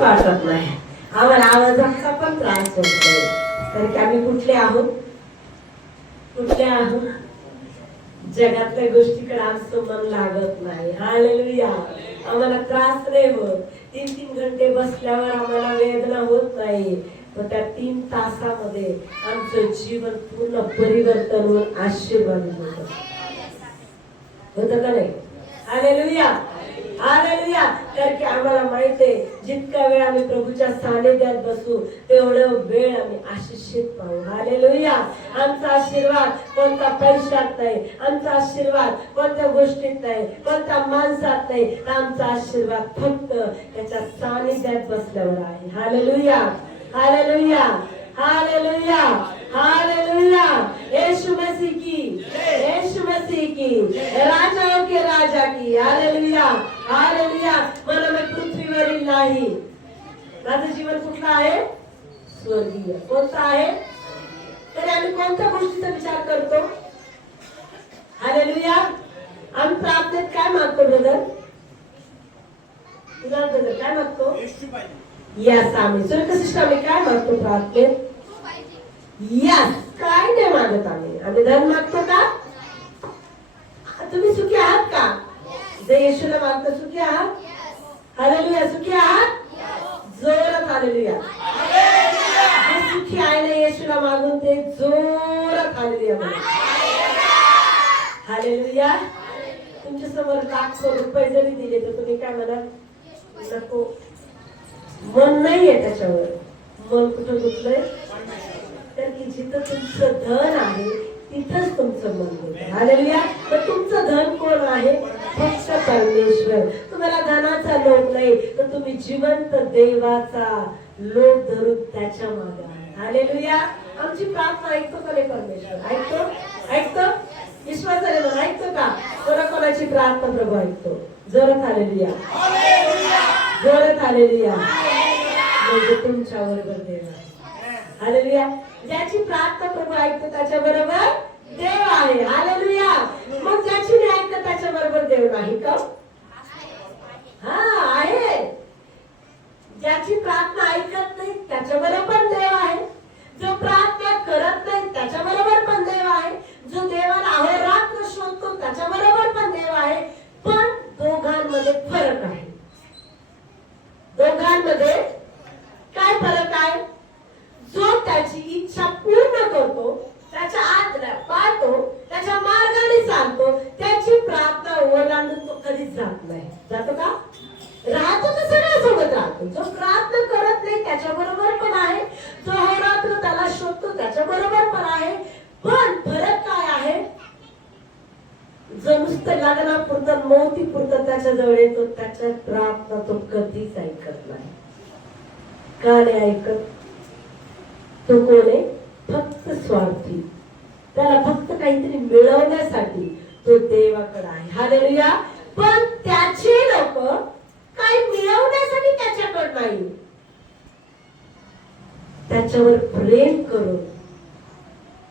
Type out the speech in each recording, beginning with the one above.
काहीच वाटत नाही. आम्हाला आवाजाचा पण त्रास होतो, कारण की आम्ही कुठले आहोत, कुठले आहोत, जगातल्या गोष्टीकडे आमचं मन लागत नाही. हालेलुया. आम्हाला त्रास नाही होत. 3-3 घंटे बसल्यावर आम्हाला वेदना होत नाही, पण त्या 3 तासामध्ये आमचं जीवन पूर्ण परिवर्तन होऊन आशीर्वादित होतं का नाही? Hallelujah, hallelujah. कारण की आम्हाला माहित आहे, जितका वेळ आम्ही प्रभूच्या सानिध्यात बसू तेवढं वेळ आम्ही आशिषित पाहू. हालेलुया. आमचा आशीर्वाद कोणता पैशात नाही, आमचा आशीर्वाद कोणत्या गोष्टीत नाही, कोणत्या माणसात नाही. आमचा आशीर्वाद फक्त त्याच्या सानिध्यात बसल्यावर आहे. हालेलुया, हालेलुया, हालेलुया, हालेलुया. यीशु मसीह की, यीशु मसीह की, राजाओं के राजा की. हालेलुया, हालेलुया. मला मी पृथ्वीवरील नाही, माझं जीवन कुठलं आहे? स्वर्गीय. कोणतं आहे? तर आम्ही कोणत्या गोष्टीचा विचार करतो? हालेलुया. आम्ही प्रार्थनेत काय मागतो ब्रदर? तुझा ब्रदर काय मागतो? यस. आम्ही सुरकशिष्ट आम्ही काय मागतो प्रार्थनेत? यस. काय नाही मागत आम्ही. आम्ही धन मागतो का? तुम्ही सुखी आहात का? जे येशूला मागतो सुखी आहात? हालेलुया. सुखी आहात? जोरात हालेलुया. जे सुखी आहे ना येशूला मागून ते जोरात हालेलुया म्हणा. हालेलुया. तुमच्या समोर लाखो रुपये जरी दिले तर तुम्ही काय म्हणा? नको. मन नाहीये त्याच्यावर. मन कुठं गुंतलंय? तर की जिथं तुमचं धन आहे तिथंच तुमचं मन होतं. हालेलुया. तर तुमचं धन कोण आहे? फक्त परमेश्वर. तुम्हाला धनाचा लोभ नाही, तर तुम्ही जिवंत देवाचा लोभ धरून त्याच्या मागे आहे. हालेलुया. आमची प्रार्थना ऐकतो का नाही परमेश्वर? ऐकतो, ऐकतो. विश्वासाने म्हणून ऐकतो का? कोणाकोणाची प्रार्थना प्रभू ऐकतो? जोरात हालेलुया, जोरात हालेलुया. म्हणजे तुमच्या बरोबर देव आहे. हालेलुया. ज्याची प्रार्थना प्रभू ऐकतो त्याच्या बरोबर देव आहे. हालेलुया. मग ज्याची नाही ऐकत त्याच्या बरोबर देव नाही का? हा आहे. ज्याची प्रार्थना ऐकत नाही त्याच्या बरोबर देव आहे. जो प्रार्थना करत नाही त्याच्या बरोबर पण देव आहे. जो देवाला अहोरात्र शोधतो त्याच्या बरोबर पण देव आहे. पण दोघांमध्ये फरक आहे. दोघांमध्ये काय फरक आहे? जो त्याची इच्छा पूर्ण करतो, त्याच्या आज्ञा पाळतो, त्याच्या मार्गाने चालतो, त्याची प्रार्थना ओलांडून तो कधीच जात नाही. जातो का? राहतो तर सगळ्यासोबत राहतो. जो प्रार्थना करत नाही त्याच्या बरोबर पण आहे. जो अहोरात्र त्याला शोधतो त्याच्या बरोबर पण आहे. पण फरक काय आहे? जो नुसतं लग्नापुरतं मौतीपुरतं त्याच्या जवळ येतो, त्याच्या प्रार्थना तो कधीच ऐकत नाही. का नाही ऐकत? तो कोण आहे? फक्त स्वार्थी. त्याला फक्त काहीतरी मिळवण्यासाठी तो देवाकडे आहे. हालेलुया. पण त्याचे लोक काही मिळवण्यासाठी त्याच्याकडे नाही, त्याच्यावर प्रेम करून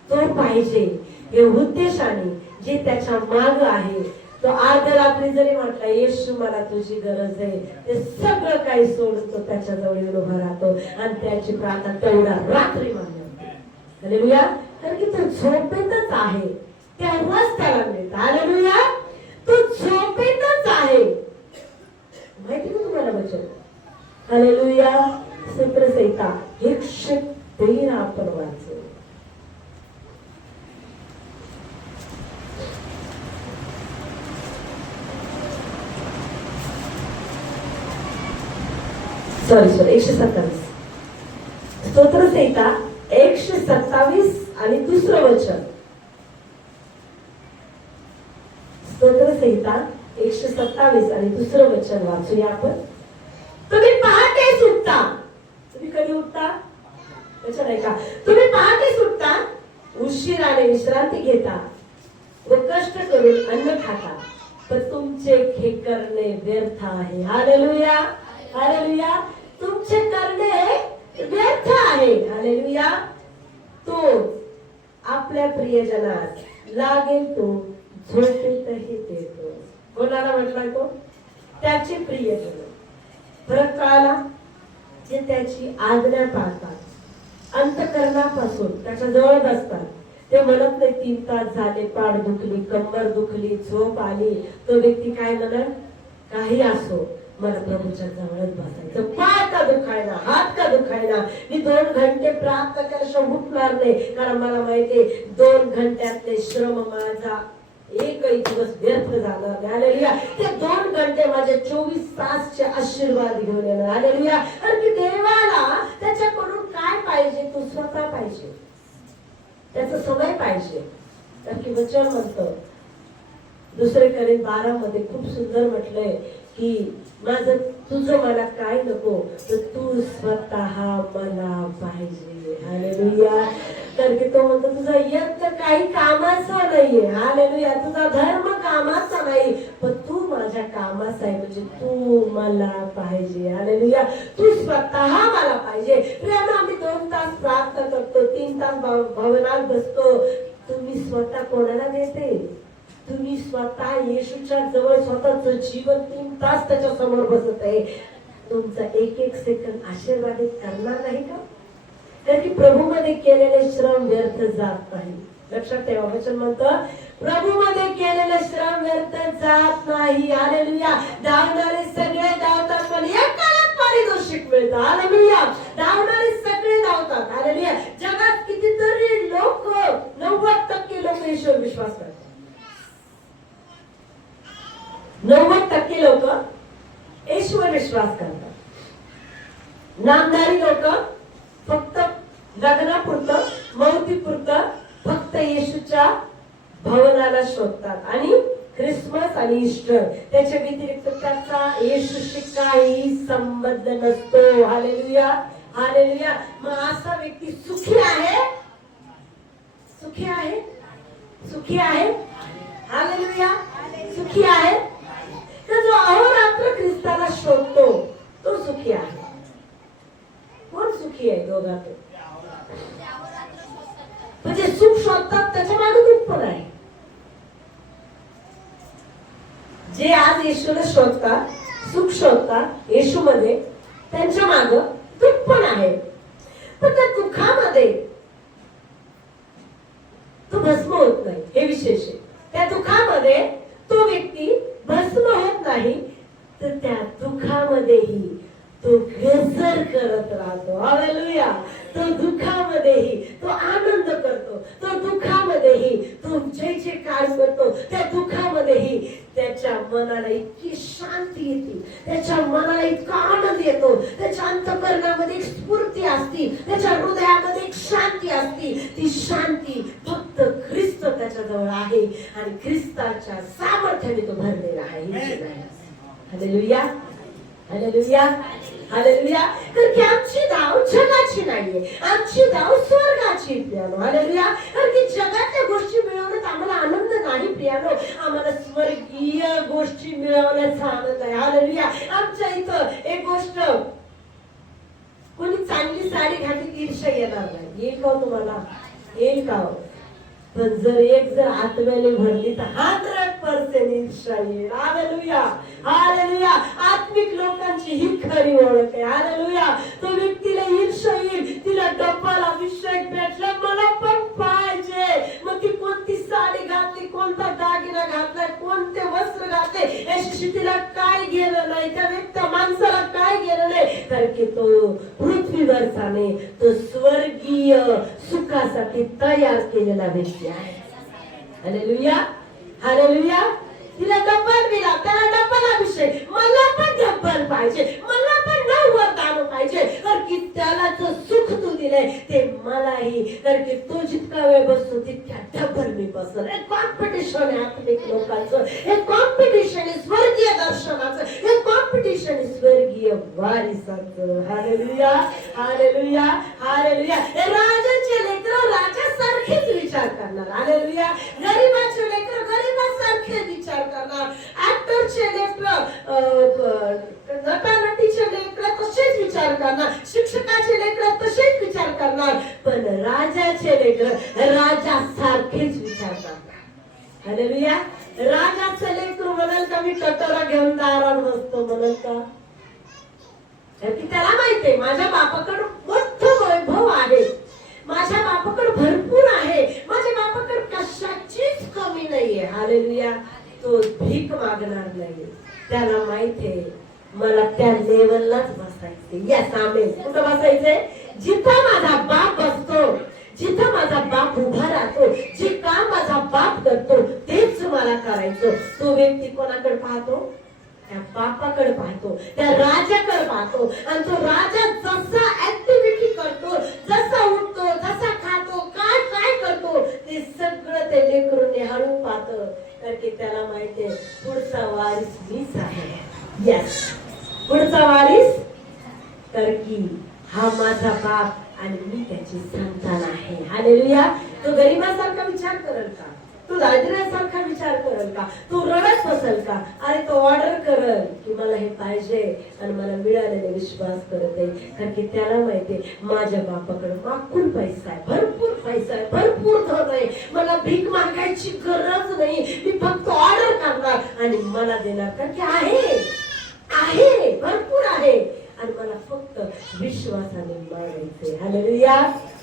तो पाहिजे हे उद्देशाने जे त्याच्या माग आहे. तो आज रात्री जरी म्हटला येशू मला तुझी गरज आहे, ते सगळं काही सोडून तो त्याच्याजवळ येऊन उभा राहतो आणि त्याची प्रार्थना तेवढा रात्री मान्य होते. हालेलुया. कारण की तो झोपेतच आहे तेव्हाच त्याला मिळत. हालेलुया. तो झोपेतच आहे. माहिती का तुम्हाला वचन? हालेलुया. सत्रसहिता 113 आपण वाचू. सॉरी 127. स्तोत्रसंहिता 127 आणि दुसरं वचन. स्तोत्रसंहिता 127 आणि दुसरं वचन वाचूया आपण. तुम्ही पहाटे सुटता. तुम्ही कधी उठता? त्याच्या नाही का? तुम्ही पहाटे सुटता, उशिराने विश्रांती घेता व कष्ट करून अन्न खाता, पण तुमचे खेकरणे व्यर्थ आहे. हालेलुया, हालेलुया. तुमचे करणे व्यर्थ आहे. हालेलुया. तो आपल्या प्रियजनास लागेल तो झोपेतही देतो. कोणाला म्हटलाय तो? त्याचे प्रियजन. फरक कळाला? जे त्याची आज्ञा पाळतात, अंतकरणापासून त्याच्या जवळ बसतात. ते म्हणत नाही 3 तास झाले, पाठ दुखली, कंबर दुखली, झोप आली. तो व्यक्ती काय म्हणत, काही असो मला प्रभूच्या जवळच बसायचं. पाय का दुखायला, हात का दुखायला, मी 2 घंटे प्रार्थना केल्याशिवाय उठणार नाही. कारण मला माहितीये 2 घंट्यातले श्रम माझा एकही दिवस व्यर्थ झाला. हालेलुया. ते 2 घंटे माझे 24 तासचे आशीर्वाद घेऊन येणार. हालेलुया. कारण की देवाला त्याच्याकडून काय पाहिजे, तो स्वतः पाहिजे, त्याचा समय पाहिजे. तर की वचन म्हणतं 2 कोरिंथ 12 मध्ये खूप सुंदर म्हटलंय की माझं तुझं मला काय नको, तर तू स्वतः मला पाहिजे. हालेलुया. तर की तो म्हणतो तुझा यज्ञ काही कामाचा नाहीये. हालेलुया. तुझा धर्म कामाचा नाही, पण तू माझ्या कामाचा आहे. म्हणजे तू मला पाहिजे. हालेलुया. तू स्वतः मला पाहिजे. प्रेम आम्ही 2 तास प्रार्थना करतो, 3 तास भवनात बसतो. तुम्ही स्वतः कोणाला देते? तुम्ही स्वतः येशूच्या जवळ स्वतःच जीवन 3 तास त्याच्या समोर बसत आहे. तुमचा एक सेकंद आशीर्वादित करणार नाही का? कारण की प्रभू मध्ये केलेले श्रम व्यर्थ जात नाही. लक्षात ठेवा, वचन म्हणतं प्रभू मध्ये केलेले श्रम व्यर्थ जात नाही. हालेलुया. धावणारे सगळे धावतात, पण एकालाच पारितोषिक मिळतं. हालेलुया. धावणारे सगळे धावतात. हालेलुया. जगात कितीतरी लोक, 90% लोक ईश्वर विश्वास करतात. 90% लोक ईश्वर विश्वास करतात. नामधारी लोक फक्त लग्नापुरतं, मौतीपुरतं फक्त येशूच्या भवनाला शोधतात. आणि ख्रिसमस आणि ईस्टर त्याच्या व्यतिरिक्त त्याचा येशूशी काही संबंध नसतो. हालेलुया. हालेलुया. मग असा व्यक्ती सुखी आहे, सुखी आहे, सुखी आहे. हालेलुया. सुखी आहे. तर जो अहोरात्र ख्रिस्ताला शोधतो तो सुखी आहे. कोण सुखी आहे दोघांतून? म्हणजे सुख शोधतात त्याच्या मागे दुःख पण आहे. जे आज येशूला शोधतात, सुख शोधतात येशूमध्ये, त्यांच्या मागे दुःख पण आहे. पण त्या दुःखामध्ये तो भस्म होत नाही, हे विशेष आहे. त्या दुःखामध्ये तो व्यक्ती भस्म होत नाही, तर त्या दुःखामध्येही तो गजर करत राहतो. हालेलुया. तो दुःखामध्येही तो आनंद करतो, तो दुःखामध्येही तो जय जयकार करतो. त्या दुःखामध्येही त्याच्या मनाला इतकी शांती येते, त्याच्या मनाला इतका आनंद येतो, त्याच्या अंतःकरणामध्ये एक स्फूर्ती असती, त्याच्या हृदयामध्ये एक शांती असती. ती शांती फक्त ख्रिस्त त्याच्याजवळ आहे आणि ख्रिस्ताच्या सामर्थ्याने तो भरलेला आहे. हालेलुया. हालेलुया. हालेलुया. तर की आमची धाव जगाची नाहीये, आमची धाव स्वर्गाची प्रियानो. हालेलुया. कारण की जगातल्या गोष्टी मिळवण्यात आम्हाला आनंद नाही प्रियानो, आम्हाला स्वर्गीय गोष्टी मिळवण्याचा आनंद आहे. हालेलुया. आमच्या इथं एक गोष्ट, कोणी चांगली साडी घातली ईर्ष्या येणार नाही. येईल का तुम्हाला? येईल का? पण जर आत्म्याने भरली तर 100% ईर्ष्या येईल. हालेलुया. हालेलुया. आत्मिक लोकांची ही खरी ओळख आहे. हालेलुया. तो व्यक्तीला ईर्ष्या येईल, तिला डब्बल अभिषेक भेटला, मला पण पाहिजे. मग ती कोणती साडी घातली, कोणता दागिना घातलाय, कोणते वस्त्र घातले, याच्याशी तिला काय घेणं नाही, त्या व्यक्ती माणसाला काय घेणं नाही. कारण की तो पृथ्वीवरचा नाही, तो स्वर्गीय सुखासाठी तयार केलेला व्यक्ती आहे. हालेलुया. हालेलुया. तिला डब्बल दिला, त्याला डब्बल अभिषेक, मला पण डब्बल पाहिजे, मला पण 90 दाणं पाहिजे. कारण की त्याला जो सुख तू दिलंय ते मलाही, कारण की तो जितका वेळ बसतो तितक्या डब्बल मी बसतो. एक कॉम्पिटिशन आहे आत्मिक लोकांचं, एक कॉम्पिटिशन आहे स्वर्गीय दर्शनाचं, एक कॉम्पिटिशन आहे स्वर्गीय वारिसाचं. हालेलुया. हालेलुया. हालेलुया. राजाचे लेकरं राजासारखेच विचार करणार. हालेलुया. गरीबाचे लेकरं गरीबासारखे विचार करणार. ऍक्टरचे लेकरं, नटानटीचे लेकरं तसेच विचार करणार. शिक्षकाचे लेकरं तसेच विचार करणार. पण राजाचे लेकरं राजासारखेच विचार करणार. हालेलुया. राजाचं लेकरू म्हणाल का मी कटोरा घेऊन दारात बसतो, म्हणाल का? की त्याला माहितीये माझ्या बापाकडे मोठं वैभव आहे, माझ्या बापाकडे भरपूर आहे, माझ्या बापाकडे कशाचीच कमी नाहीये. हालेलुया. तो भीक मागणार नाही. त्याला माहितीये मला त्या लेवललाच बसायचे. Yes amen. कुठं बसायचंय? जिथं माझा बाप बसतो, जिथं माझा बाप उभा राहतो, जे काम माझा बाप करतो तेच मला करायचं. तो व्यक्ती कोणाकडे पाहतो? त्या बापाकडे पाहतो, त्या राजाकडे पाहतो. आणि तो राजा जसा ऍक्टिव्हिटी करतो, जसा उठतो, जसा खातो, काय काय करतो ते सगळं ते लेकरू निहाळून पाहतं. कारण की त्याला माहितीये पुढचा वारीस मीच आहे. यस, पुढचा वारीस. तर की हा माझा बाप आणि मी त्याची संतान आहे. हालेलुया. तो गरिबासारखा विचार करेल का? तू दारिद्र्यासारखा विचार करेल का? तू रडत बसेल का? अरे तो ऑर्डर करेल की मला हे पाहिजे आणि मला मिळालेले विश्वास करत आहे. कारण की त्याला माहितीये माझ्या बापाकडे माकूल पैसा आहे, भरपूर पैसा आहे, भरपूर धन आहे. मला भीक मागायची गरज नाही. मी फक्त ऑर्डर करणार आणि मला देणार. कारण की आहे, भरपूर आहे आणि मला फक्त विश्वासाने मागायचे. हालेलुया,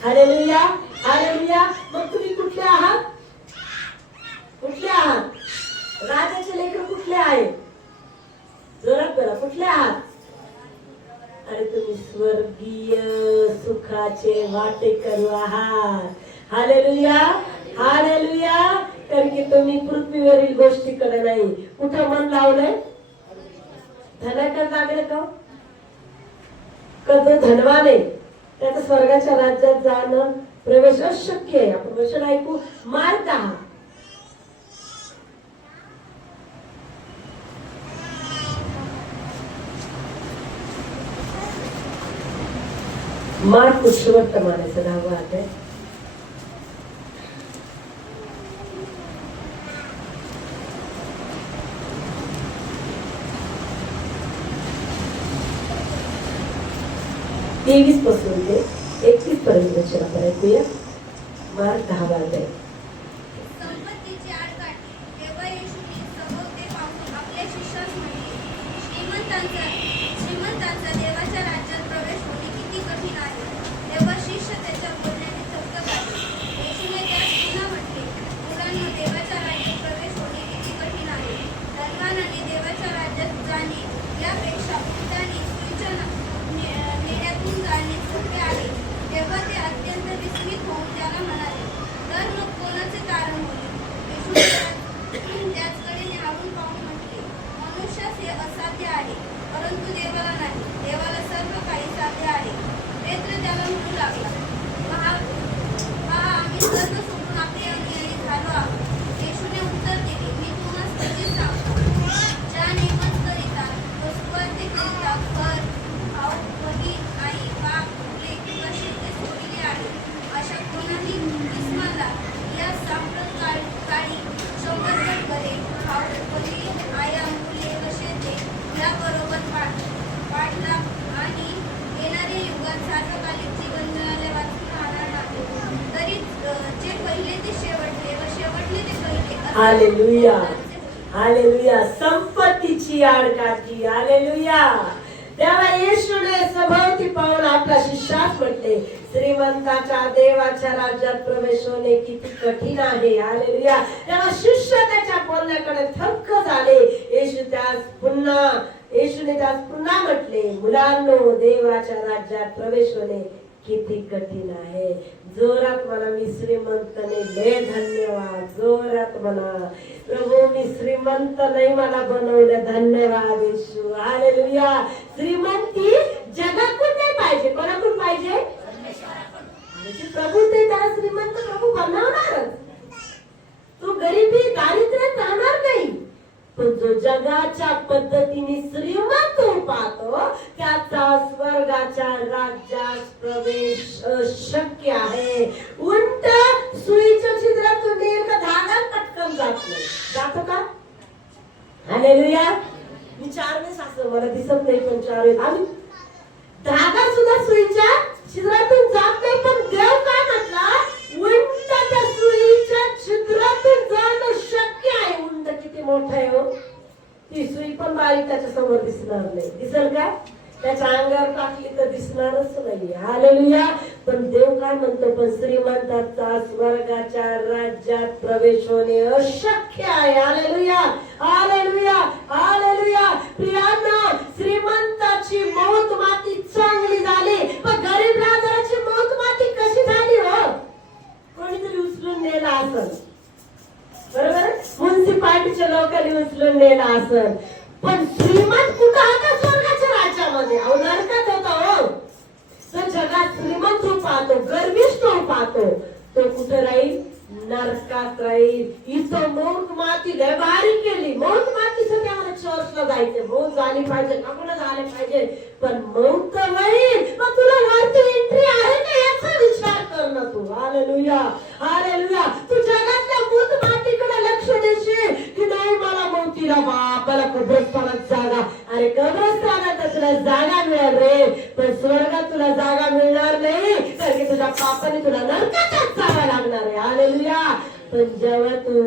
हालेलुया, हालेलुया. मग तुम्ही कुठले आहात? कुठले आहात? राजाचे लेकरं कुठले आहेत? जोरात बोला, कुठले आहात? अरे तुम्ही स्वर्गीय सुखाचे वाटेकरू आहात. Hallelujah, hallelujah. कारण की तुम्ही पृथ्वीवरील गोष्टीकडे नाही. कुठं मन लावलंय? धनाकडे लागले का? जो धनवान आहे त्याचं स्वर्गाच्या राज्यात जाणं प्रवेश अशक्य आहे. आपण वचन ऐकू. मार्क 10. मार्क वर्तमानाचं 10वा अध्याय. तेवीस पासून ते 31 पर्यंत आपण ऐकूया. मार्क 10वा अध्याय. संपत्तीची आड काढली तेव्हा येशूने सभोवते पाहून आपल्या शिष्यास म्हणले, श्रीमंतांचा देवाच्या राज्यात प्रवेश होणे किती कठीण आहे. तेव्हा शिष्य त्याच्या बोलण्याने थक्क झाले. येशूने त्यास पुन्हा म्हटले, मुलांनो, देवाच्या राज्यात प्रवेश होणे किती कठीण आहे. धनवानाने देवाच्या राज्यात जाणे यापेक्षा उंटाने सुईच्या नेण्यातून जाणे सोपे आहे. तेव्हा ते अत्यंत विस्मित होऊन त्याला म्हणाले, तर मग कोणाचे कारण होईल? येशूने त्याचकडे निहाळून पाहून म्हटले, मनुष्यास हे असाध्य आहे, परंतु देवाला नाही. देवाला सर्व काही साध्य आहे. पेत्र त्याला म्हणू लागला, पहा, आम्ही सर्व सोडून आपले अनुयायी झालो आहोत. येशूने उत्तर दिले, मी तुम्हाला सत्य सांगतो, ज्या नेमच करिता तो स्वार्थे करिता घर, भाऊ, बहीण, आई, बाप, मुले किंवा शेती सोडले आहे, अशा कोणाही किस्माला या सांप्रत काळी 100 घरे, भाऊ, बहीण, आया, मुले व शेते याबरोबर पाडला आणि येणाऱ्या युगात सार्वकालिक जीवन मिळाले वाचून राहणार नाही. तरी जे पहिले ते शेवटले व शेवटले ते पहिले. Hallelujah, hallelujah. संपत्तीची आड काढली. हालेलुया. तेव्हा येशूने सभोवती पाहून आपल्या शिष्यास म्हटले, श्रीमंताच्या देवाच्या राज्यात प्रवेश होणे किती कठीण आहे. हालेलुया. तेव्हा शिष्य त्याच्या बोलण्याकडे थक्क झाले. येशूने त्यास पुन्हा म्हटले, मुलांनो, देवाच्या राज्यात प्रवेश होणे किती कठीण आहे. जोरात म्हणा, मी श्रीमंतने लय धन्यवाद. जोरात म्हणा, प्रभू मी श्रीमंत नाही मला बनवलं. धन्यवाद येशू. हालेलुया. श्रीमंती जगातून नाही पाहिजे. कोणाकडून पाहिजे? प्रभू ते त्याला श्रीमंत प्रभू बनवणारच. तो गरिबी दारिद्र्यात राहणार नाही. पण जो जगाच्या पद्धतीने श्रीमंत पाहतो त्याचा स्वर्गाच्या राज्यात प्रवेश शक्य आहे. उंट सुईच्या छिद्रातून एक धागा पटकन जात नाही. जातो का? हालेलुया. मी 4 वेळेस असं मला दिसत नाही, पण 4 वेळेस आम्ही धागा सुद्धा सुईच्या छिद्रातून जात नाही. पण देव काय म्हटला? उंटाच्या सुईच्या छिद्रातून जाणं शक्य आहे. उंट किती मोठा आहे हो. ती सुई पण बारीक त्याच्या समोर दिसणार नाही. दिसेल का? त्याच्या अंगावर टाकली तर दिसणारच नाही. हालेलुया. पण देव काय म्हणतो, पण श्रीमंताचा स्वर्गाच्या राज्यात प्रवेश होणे अशक्य आहे. हालेलुया, हालेलुया, हालेलुया. प्रियांनो, श्रीमंताची मौत माती चांगली झाली, पण गरीब लाजाराची मौत माती कशी झाली हो? कोणीतरी उचलून नेला असेल, बरोबर, म्युन्सिपालिटीच्या लोकांनी उचलून नेला असेल. पण श्रीमंत कुठं होता? स्वर्गाच्या राज्यामध्ये. अहो, नरकात होता हो. तो जगात श्रीमंत तो पाहतो, गर्विष्ठ तो पाहतो, तो कुठं राहील? नरकात राहील. इथं मौत माती लय भारी केली. मौत मातीसाठी आम्हाला चर्चला जायचं, मौत झाली पाहिजे, आपण झाले पाहिजे, पण मौत तर होईल. मग तुला वरती एंट्री आहे का याचा विचार कर ना तू. Hallelujah, hallelujah. तू जगातल्या मौत मातीकडे लक्ष देशील की नाही? मला मौतीला बापाला कब्रस्तानात जागा. अरे कब्रस्तानात तुला जागा मिळेल रे, पण स्वर्गात तुला जागा मिळणार नाही, कारण की तुझ्या पापाने तुला नरकातच जागा लागणार आहे. हालेलुया. पण जेव्हा तू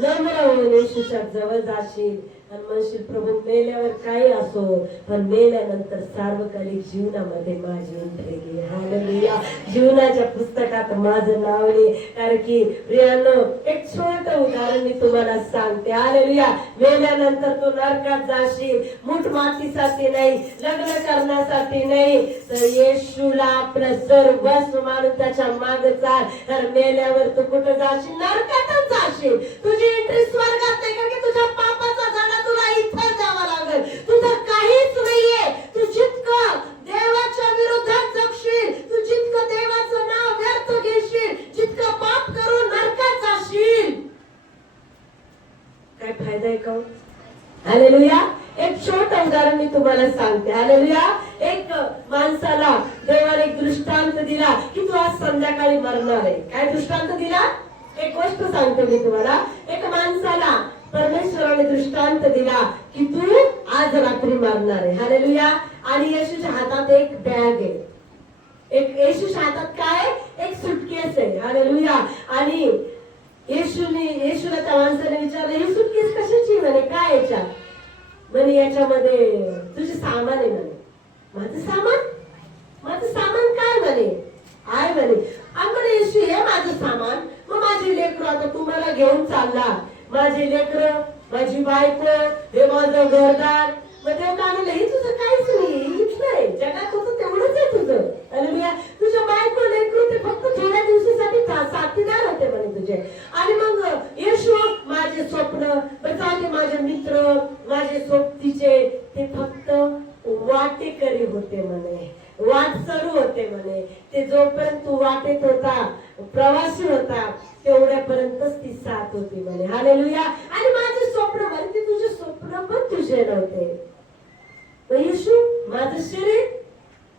नम्र होऊन येशूच्या जवळ जाशील आणि म्हणशील, प्रभू मेल्यावर काही असो, पण मेल्यानंतर सार्वकालिक जीवनामध्ये माझी एंट्री घे. हालेलुया. जीवनाच्या पुस्तकात माझं नाव लिह. कारण की प्रियांनो, एक छोट उदाहरण मी तुम्हाला सांगते. हालेलुया. मेल्यानंतर तू नरकात जाशील, मूठ मातीसाठी नाही, लग्न करण्यासाठी नाही, तर येशूला आपलं सर्वस्व मानून त्याच्या मागे चाल. तर मेल्यावर तू कुठं जाशील? नरकातच जाशील. तुझी एंट्री स्वर्गात नाही, कारण की तुझ्या पापाचा झाला तुला इथं जावं लागेल. तुझं काहीच नाहीये. तू जितकं देवाच्या विरोधात जगशील, तू जितकं देवाचं नाव व्यर्थ घेशील, जितकं पाप करून नरकात जाशील, काय फायदा आहे का? हालेलुया. एक छोटं उदाहरण मी तुम्हाला सांगते. हालेलुया. एक माणसाला देवाने एक दृष्टांत दिला की तू आज संध्याकाळी मरणार आहे. काय दृष्टांत दिला? एक गोष्ट सांगतो मी तुम्हाला. एक माणसाला परमेश्वराने दृष्टांत दिला की तू आज रात्री मरणार आहे. हालेलुया. आणि येशूच्या हातात एक बॅग आहे. एक येशूच्या हातात काय? एक सुटकेस आहे. हालेलुया. आणि येशूला त्या माणसाने विचारलं, ही सुटकेस कशाची? म्हणे, काय याच्यात? म्हणे, याच्यामध्ये तुझे सामान आहे. म्हणे, माझं सामान? माझं सामान काय? म्हणे, आहे. म्हणे, म्हणे येशू, हे माझं सामान. मग माझी लेकरं, आता तुम्हाला घेऊन चालला, माझे लेकरं, माझी बायको, हे माझं घरदार. मग देव काय म्हणलं, हे तुझं काहीच नाही, हीच नाही, जगात होतं तेवढंच आहे तुझं. हालेलुया. तुझ्या बायको, लेकरं ते फक्त थोड्या दिवसासाठी साथीदार होते म्हणे तुझे. आणि मग येशू, माझे स्वप्न, बचावते माझे मित्र, माझे सोबतीचे, ते फक्त वाटेकरी होते म्हणे, वाटसरू होते म्हणे. ते जोपर्यंत तू वाटेत होता, प्रवासी होता, तेवढ्यापर्यंतच ती साथ होती म्हणे. हालेलुया. आणि माझे स्वप्न, म्हणे, ते तुझे स्वप्न पण तुझे नव्हते. येशू, माझं शरीर,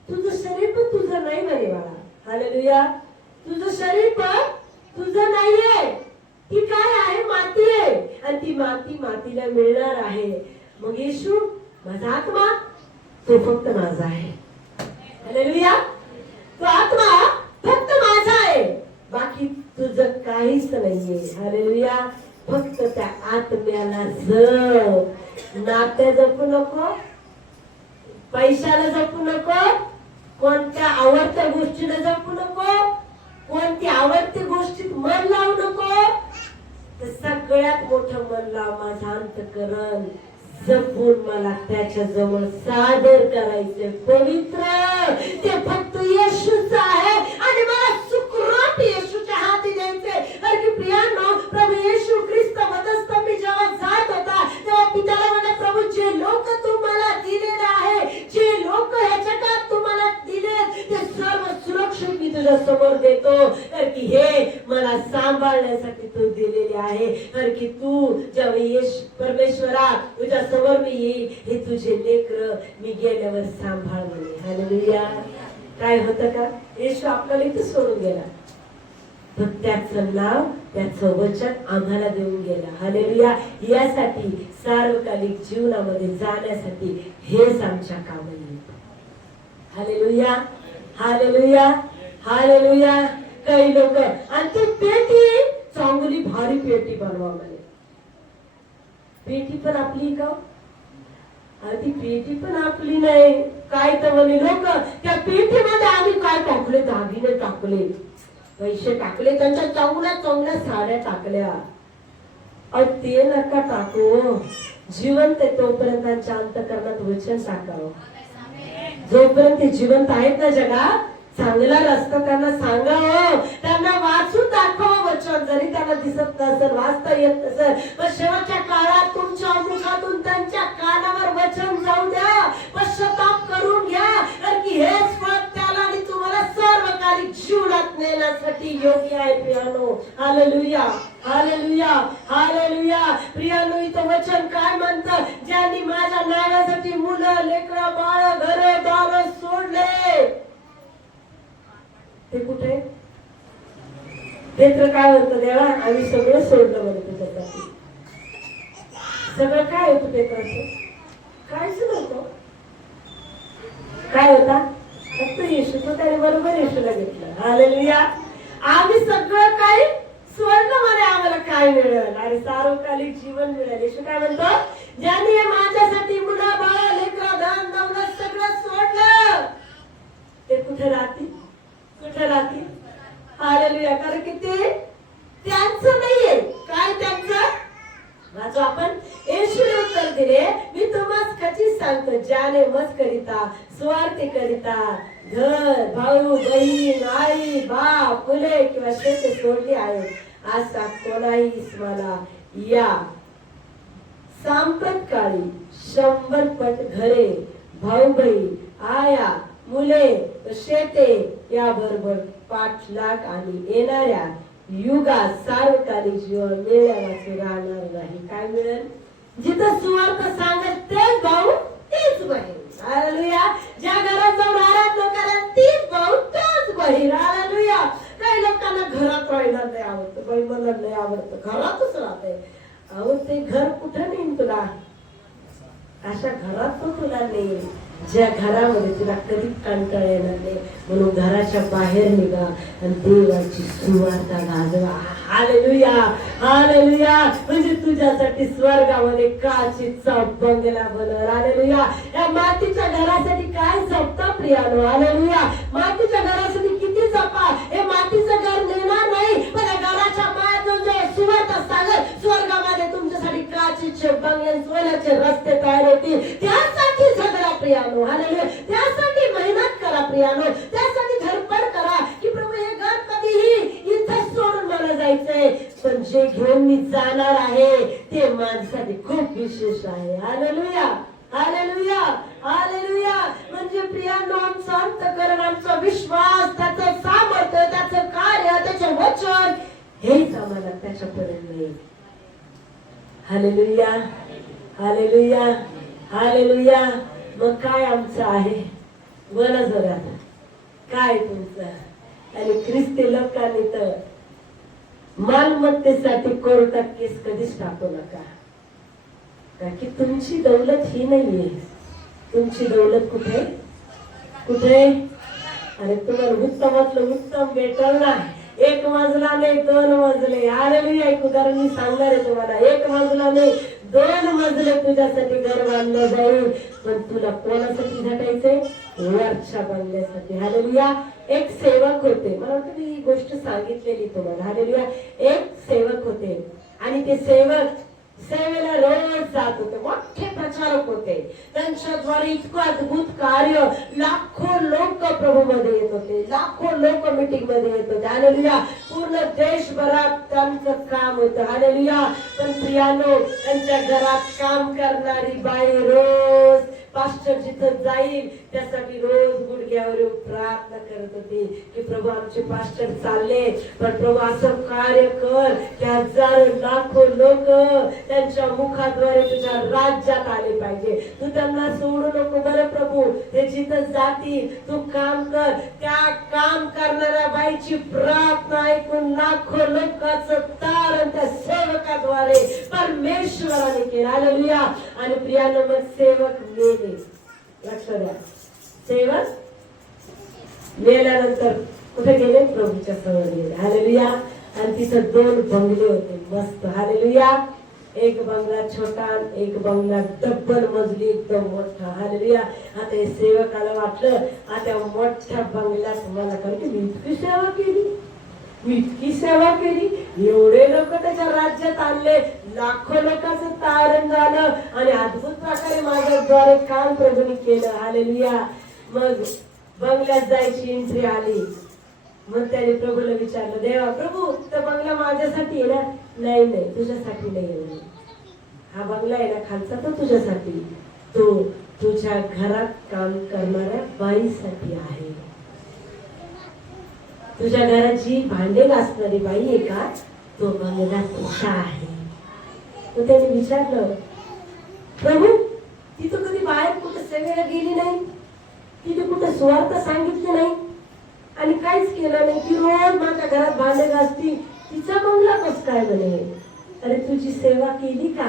तुझं शरीर पण तुझं नाही म्हणे बाळा. हालेलुया. तुझं शरीर पण तुझं नाहीये. ती काय आहे? माती आहे. आणि ती माती मातीला मिळणार आहे. मग येशू, माझा आत्मा, तो फक्त माझा आहे. हालेलुया. तो आत्मा फक्त माझा आहे, बाकी तुझं काहीच नाहीये. हालेलुया. फक्त त्या आत्म्याला जप. नात्या जपू नको, पैशाला जपू नको, कोणत्या आवडत्या गोष्टीला जपू नको, कोणती आवडती गोष्टीत मन लावू नको. तर सगळ्यात मोठं मन लाव, माझं अंतःकरण जपून मला त्याच्या जवळ सादर करायचे. पवित्र ते फक्त येशूच आहे आणि मला सुखरूप येशूच्या हाती द्यायचे. कारण की प्रियांनो, प्रभू येशू ख्रिस्त मध्यस्थापी जेव्हा जात होता, तेव्हा पित्याला म्हणला, प्रभू, जे लोक तुम्हाला दिलेले आहे, जे लोक ह्या जगात तुम्हाला दिले, ते सर्व सुरक्षित मी तुझ्या समोर देतो. कारण की हे मला सांभाळण्यासाठी तू दिलेले आहे. कारण की तू जेव्हा परमेश्वरा तुझ्या समोर मी येईल, हे तुझे लेकर मी गेल्यावर सांभाळ म्हणे. हालेलुया. काय होतं का? येशू आपल्याला इथे सोडून गेला, पण त्याचं नाव, त्याचं वचन आम्हाला देऊन गेला. हालेलुया. यासाठी सार्वकालिक जीवनामध्ये जाण्यासाठी हेच आमच्या कामी येईल. हालेलुया, हालेलुया, हालेलुया. काही लोक, आणि ती पेटी चांगली भारी पेटी बनवा म्हणे. पेटी पण आपली का? ती पेटी पण आपली नाही. काय तर म्हणे लोक, त्या पेटीमध्ये आम्ही काय टाकले? दागिने टाकले, पैसे टाकले, त्यांच्या चांगल्या चांगल्या साड्या टाकल्या. ते नका टाकू. जिवंत आहे तोपर्यंत त्यांच्या अंतःकरणात वचन टाकावं. जोपर्यंत ते जिवंत आहेत ना जगात, चांगला रस्ता त्यांना सांगावं, त्यांना वाचून दाखवावं वचन. जरी त्यांना दिसत नसेल, वाचता येत नसेल, पण शेवटच्या काळात तुमच्या मुखातून त्यांच्या कानावर वचन जाऊ द्या. पश्चाताप करून घ्या, कारण की हेच फळ त्याला आणि तुम्हाला सर्वकालिक जीवनात नेण्यासाठी योग्य आहे. प्रियानो, हालेलुया, हालेलुया, हालेलुया. प्रियानो, इथं वचन काय म्हणतं? ज्यांनी माझ्या नावासाठी मुलं, लेकरं, बाळ, घर दार सोडले, ते कुठे? पेत्र काय म्हणतो? देवा, आम्ही सगळं सोडलं म्हणतो तुझ्यासाठी. सगळं काय होतं पेत्राचं? काहीच नव्हतं. काय होता? फक्त येशू. तो त्याने बरोबर येशूला घेतलं. हालेलुया. आम्ही सगळं काही सोडलं म्हणे, आम्हाला काय मिळेल? अरे सार्वकालिक जीवन मिळेल. येशू काय म्हणतो? ज्यांनी माझ्यासाठी मुलं, बाळ, लेकरं, धन दौलत सगळं सोडलं, ते कुठे राहतील? कुठे राहतील? हालेलुया. कारण की ते त्यांचं नाहीये. काय त्यांचं? वाचू आपण. येशूने उत्तर दिले, मी तुम्हाला खचित सांगतो, ज्याने मज करिता, स्वार्थी करिता घर, भाऊ, बहीण, आई, बाप, मुले किंवा शेते सोडली आहे, असा कोणाही मला या सांप्रतकाळी 100 पट घरे, भाऊ, बहीण, आया, मुले, शेते याबरोबर 5 लाख आणि येणाऱ्या युगात सार्वकालिक जीवन मिळण्यावाचे राहणार नाही. काय मिळेल? जिथं सुवार्थ सांगत तेच भाऊ, तीच बहीण. हालेलुया. ज्या घरात जाऊन आराधना करा, तीच भाऊ, तोच बहीण. हालेलुया. काही लोकांना घरात राहायला नाही आवडतं, बाई मला नाही आवडतं, घरातच राहते. अहो, ते घर कुठं नेईन तुला? अशा घरात तो तुला नेईल ज्या घरामध्ये तुला कधी कंटाळा येणार नाही. म्हणून घराच्या बाहेर निघा आणि देवाची सुवार्ता गाजवा. Hallelujah, hallelujah. म्हणजे तुझ्यासाठी स्वर्गामध्ये काचेचा बंगला बनव. हालेलुया. या मातीच्या घरासाठी काय जपता प्रियानो? हालेलुया. मातीच्या घरासाठी किती जपा. हे मातीचं घर नेणार नाही, पण या घराच्या बाहेर जो सुवार्ता सांगेल, स्वर्गामध्ये तुमच्यासाठी काचेचे बंगले, सोन्याचे रस्ते तयार होतील. त्यासाठी झगडा प्रियानो. हालेलुया. त्यासाठी मेहनत करा प्रियानो. त्यासाठी धडपड करा की प्रभू हे घर कधीही इथं सोडून मला जायचंय, पण जे घेऊन मी जाणार आहे ते माझ्यासाठी खूप विशेष आहे. हालेलुया, हालेलुया, हालेलुया. म्हणजे प्रियानो, आमचं अंतःकरण, आमचा विश्वास, त्याचं सामर्थ्य, त्याचं कार्य, त्याचं वचन, हेच आम्हाला त्याच्यापर्यंत येईल. हालेलुया, हालेलुया, हालेलुया. मग काय आमचं आहे? बोला जरा, काय तुमचं? आणि ख्रिस्ती लोकांनी तर मालमत्तेसाठी कोर्टात केस कधीच टाकू नका. का की तुमची दौलत ही नाहीये. तुमची दौलत कुठे? कुठे? अरे तुम्हाला उत्तमातलं उत्तम भेटल ना. 1 मजला नाही, 2 मजले. हालेलुया. एक उदाहरण मी सांगणार आहे तुम्हाला. 1 मजला नाही, 2 मजले तुझ्यासाठी घर बांधलं जाईल. पण तुला कोणासाठी झटायचंय? वरच्या बंगल्यासाठी. हालेलुया. एक सेवक होते, मला वाटतं ही गोष्ट सांगितलेली तुम्हाला. हालेलुया. एक सेवक होते आणि ते सेवक सेवेला रोज जात होते. मोठे प्रचारक होते. त्यांच्याद्वारे इतकं अद्भुत कार्य, लाखो लोक प्रभू मध्ये येत होते, लाखो लोक मीटिंग मध्ये येत होते. हालेलुया. पूर्ण देशभरात त्यांचं काम होतं. हालेलुया. पण प्रियानो, त्यांच्या घरात काम करणारी बाई रोज पास्टर जिथं जाईल त्यासाठी रोज गुडघ्यावर प्रार्थना करत होती की प्रभू आमचे पास्टर चालले, पण प्रभू असं कार्य कर की हजारो लाखो लोक त्यांच्या मुखाद्वारे तुझ्या राज्यात आले पाहिजे. तू त्यांना सोडू नको बरं प्रभू. ते जिथं जातील तू काम कर. त्या काम करणाऱ्या बाईची प्रार्थना ऐकून लाखो लोकांचं तारण त्या सेवकाद्वारे परमेश्वराने केलं. हालेलुया. आणि प्रियानो, मग सेवक मेले. लक्ष द्या. सेवक मेल्यानंतर कुठे गेले? प्रभूच्या समोर गेले. हालेलुया. आणि तिथं 2 बंगले होते मस्त. हालेलुया. एक बंगला छोटा, एक बंगला डबल मजली एकदम मोठा. हालेलुया. आता हे सेवकाला वाटलं आता मोठ्या बंगल्यात मला कारण की मी इतकी सेवा केली, मी इतकी सेवा केली, एवढे लोक त्याच्या राज्यात आणले, लाखो लोकांचं तारण झालं आणि अद्भुत प्रकारे माझ्याद्वारे काम प्रभूंनी केलं. हालेलुया. मग बंगल्यात जायची एंट्री आली. मग त्याने प्रभूला विचारलं, देवा प्रभू तर बंगला माझ्यासाठी आहे ना? नाही नाही, तुझ्यासाठी नाही. हा बंगला आहे ना खालचा तो तुझ्यासाठी, तो तुझ्या घरात काम करणाऱ्या बाईसाठी आहे. तुझ्या घरात जी भांडे घासणारी बाई आहे का, तो बंगला तुझा आहे. तो त्याने विचारलं, प्रभू ती तर कधी बाहेर कुठे सेवेला गेली नाही, तिथे कुठे सुवार्थ सांगितली नाही आणि काहीच केलं नाही, ती रोज माझ्या घरात भांडे घासती, तिचा बंगला कस काय म्हणे? अरे तुझी सेवा केली का?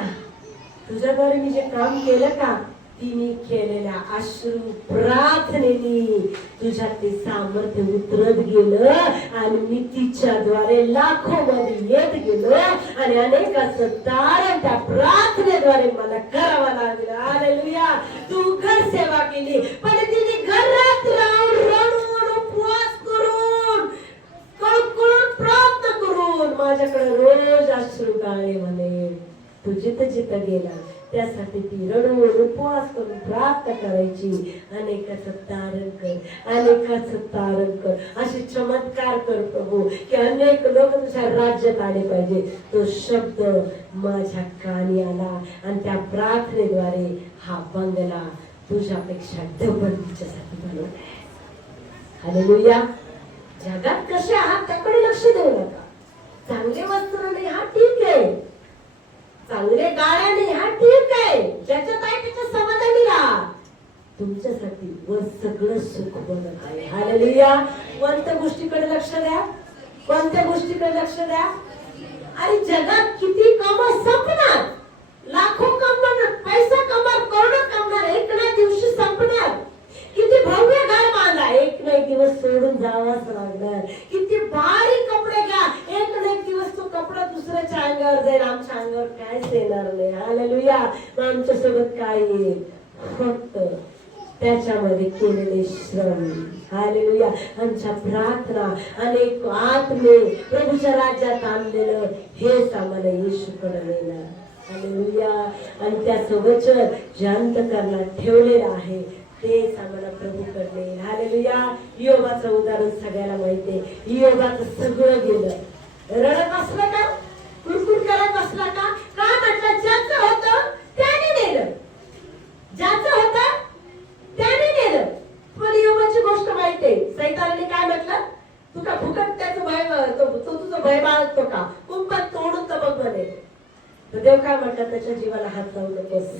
तुझ्याद्वारे मी जे काम केलं का, तिने केलेल्या अश्रू प्रार्थनेनी तुझ्यात ते सामर्थ्य उतरत गेलं आणि मी तिच्याद्वारे लाखो मध्ये येत गेलो आणि अनेकांचं तारण त्या प्रार्थनेद्वारे मला करावं लागलं. हालेलुया. तू घर सेवा केली, पण तिने घरात राहून रडून उपवास करून कळकळून प्रार्थना करून माझ्याकडे रोज अश्रू गाळे म्हणे. तू जिथं जिथं गेला त्यासाठी ती रडून उपवास करून प्रार्थना करायची. अनेकाचं तारण कर, अनेकाचं तारण कर, असे चमत्कार कर प्रभू की अनेक लोक तुझ्या राज्यात आले पाहिजे. तो शब्द माझ्या कानी आला आणि त्या प्रार्थनेद्वारे हा बंगला तुझ्यापेक्षा डबल तिच्यासाठी बनवलाय. हालेलुया. जगात कसे आहात त्याकडे लक्ष देऊ नका. चांगले वस्त्र नाही हा ठीक आहे, चांगले गाड्या नाही हा ठीक आहे, ज्याच्यात आहे त्याच्या समाधानी राहा. तुमच्यासाठी वर सगळं सुख बनत आहे. हालेलुया. कोणत्या गोष्टीकडे लक्ष द्या, कोणत्या गोष्टीकडे लक्ष द्या. आणि जगात किती कमा संपणार, लाखो कमवणार, पैसा कमवणार, करोडो कमवणार, एक ना दिवशी संपणार. किती भव्य घर बांधा, एक ना एक दिवस सोडून जावाच लागणार. किती भारी कपडे घ्या, एक ना एक दिवस तो कपडा दुसऱ्याच्या अंगावर जाईल, आमच्या अंगावर काहीच येणार नाही. हालेलुया. आमच्या सोबत काय येईल? फक्त त्याच्यामध्ये केलेले श्रम. हालेलुया. आमच्या प्रार्थना अनेक आत्मे प्रभूच्या राज्यात आणलेलं हेच आम्हाला येशूकडे नेणार. हालेलुया. आणि त्याचं वचन जे अंतःकरणात ठेवलेलं आहे तेच आम्हाला प्रभू करणे. हालेलुया. योबाचं उदाहरण सगळ्याला माहिती आहे. योबाचं सगळं गेलं, रडत असला का, कुरकुर करत असला का, का म्हटलं ज्याचं होतं त्याने नेलं, ज्याचं होतं त्याने नेलं. पण योबाची गोष्ट माहिती आहे. सैतानाने काय म्हटलं, तू का फुकट त्याचं भय, तो तुझं भय बाळगतो का, कुंपण तोडून तर बघ म्हणे. तर देव काय म्हटलं, त्याच्या जीवाला हात लावू नकोस,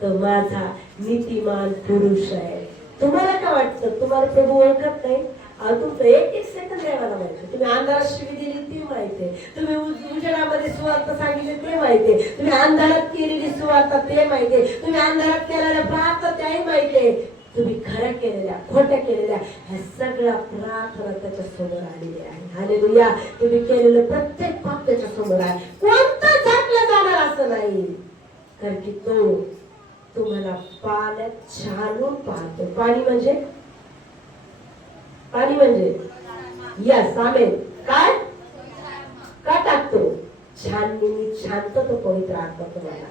तो माझा नीतिमान पुरुष आहे. तुम्हाला काय वाटतं, तुम्हाला प्रभू ओळखत नाही? तुमचं एक एक सेकंद देवाला माहिती. तुम्ही अंधारात शिवी दिली ती माहितीये, तुम्ही उजेडामध्ये सुवार्थ सांगितले ते माहितीये, तुम्ही अंधारात केलेली सुवार्थ ते माहितीये, तुम्ही अंधारात केलेल्या प्रार्थना त्याही माहितीये, तुम्ही खऱ्या केलेल्या खोट्या केलेल्या ह्या सगळ्या प्रार्थना त्याच्या समोर आलेल्या आहे. हालेलुया. तुम्ही केलेलं प्रत्येक पाप त्याच्या समोर आहे. कोणतं झाकलं जाणार असं नाही, कारण की तो तुम्हाला पाण्यात छानून पाहतो. पाणी म्हणजे यस आमेन. काय का टाकतो? छाननी छानतो तो पवित्र आत्मा तुम्हाला.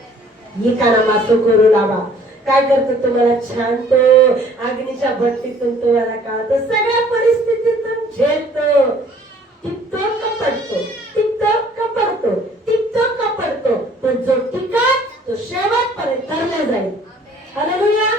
ये काना मासो करू लावा. काय करतो? तुम्हाला छानतो, अग्नीच्या भट्टीतून तुम्हाला काढतो, सगळ्या परिस्थितीतून झेलतो. टिकतो कपडतो, टिकतो कपडतो, टिकतो कपडतो, पण जो टिकत तो शेवटपर्यंत धरला जाईल. हालेलुया.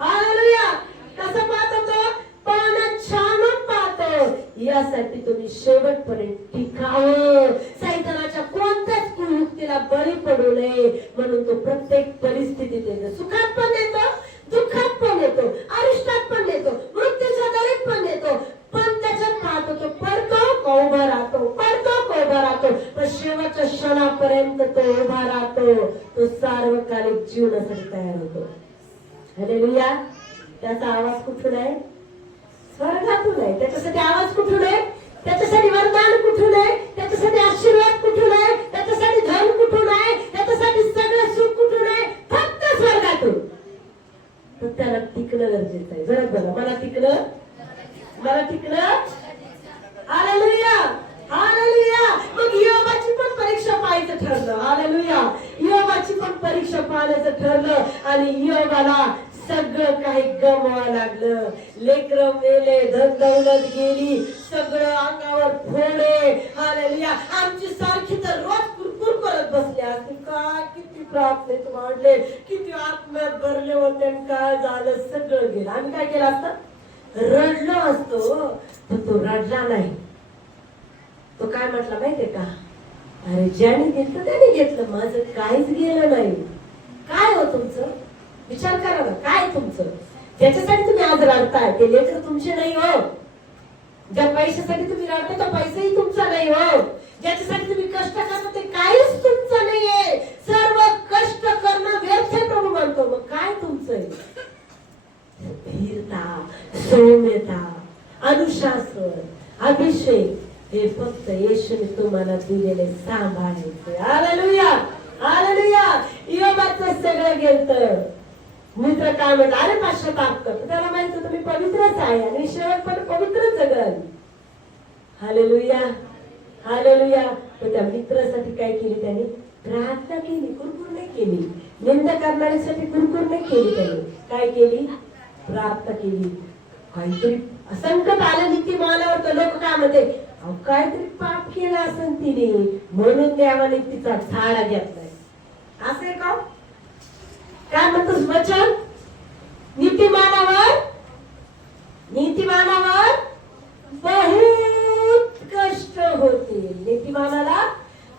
हालेलुया. कसं पाहतो तो? पाण्यात छानून पाहतो. यासाठी तुम्ही शेवटपर्यंत टिकावं, सैतानाच्या कोणत्याच कुयुक्तीला बळी पडू नये म्हणून तो प्रत्येक परिस्थितीत येतो. सुखात पण येतो, दुःखात पण येतो, अरिष्टात पण येतो, मृत्यूच्या दरीत पण येतो, पण त्याच्यात पाहतो तो पडतो का उभा राहतो, पडतो का उभा राहतो, पण शेवटच्या क्षणापर्यंत तो उभा राहतो. तो सार्वकालिक जीवनासाठी तयार होतो. हालेलुया. त्याचा आवाज कुठून आहे? स्वर्गातून आहे. त्याच्यासाठी आवाज कुठून आहे? त्याच्यासाठी वरदान कुठून आहे? त्याच्यासाठी आशीर्वाद कुठून आहे? त्याच्यासाठी धन कुठून आहे? त्याच्यासाठी मला टिकलं, मला टिकलं. Hallelujah, hallelujah. मग योबाची पण परीक्षा पाहायचं ठरलं. हालेलुया, योबाची पण परीक्षा पाहण्याचं ठरलं आणि योबाला सगळं काही गमवावं लागलं. लेकरं मेले, धनदौलत गेली, सगळं अंगावर फोडे. हालेलुया. आमची सारखी तर रोज कुरकुर करत बसले असते. काय किती प्रार्थनेत वाढले, किती आत्म्यात भरले होते, काय झालं सगळं गेलं. आम्ही काय केलं असतं, रडलो असतो, पण तो रडला नाही. तो काय म्हटला माहितीये का, अरे ज्याने घेतलं त्याने घेतलं, माझं काहीच गेलं नाही. काय हो तुमचं, विचार करा ना, काय तुमचं ज्याच्यासाठी तुम्ही आज रडताय ते लेकर तुमचे नाही हो. ज्या पैशासाठी तुम्ही रडताय तो पैसाही तुमचा नाही हो. ज्याच्यासाठी तुम्ही कष्ट करता ते काहीच तुमचं नाहीये. सर्व कष्ट करणं व्यर्थ प्रभू म्हणतो. मग काय तुमचं आहे, धीरता, सौम्यता, अनुशासन, अभिषेक, हे फक्त येशूने तुम्हाला दिलेले सांभाळायचे. Hallelujah, hallelujah. योबाचं सगळं गेलं. मित्र काय म्हणतात, अरे पश्चाताप कर. त्याला माहित होतं मी पवित्रच आहे आणि शेवट पण पवित्रच जगल. Hallelujah, hallelujah. पण त्या मित्रासाठी काय केली त्यांनी, प्रार्थना केली, कुरकुर नाही केली. निंदा करणाऱ्यासाठी कुरकुर नाही केली. त्यांनी काय केली, प्रार्थना केली. काहीतरी संकट आलं नीतिमानावर तर लोक काय म्हणते, काहीतरी पाप केला असेल तिने म्हणून देवाने तिचा झाडा घेतलाय. असं आहे का, काय म्हणतोस वचन, नीतिमानावर, नीतिमानावर बहुत कष्ट होतील. नीतिमानाला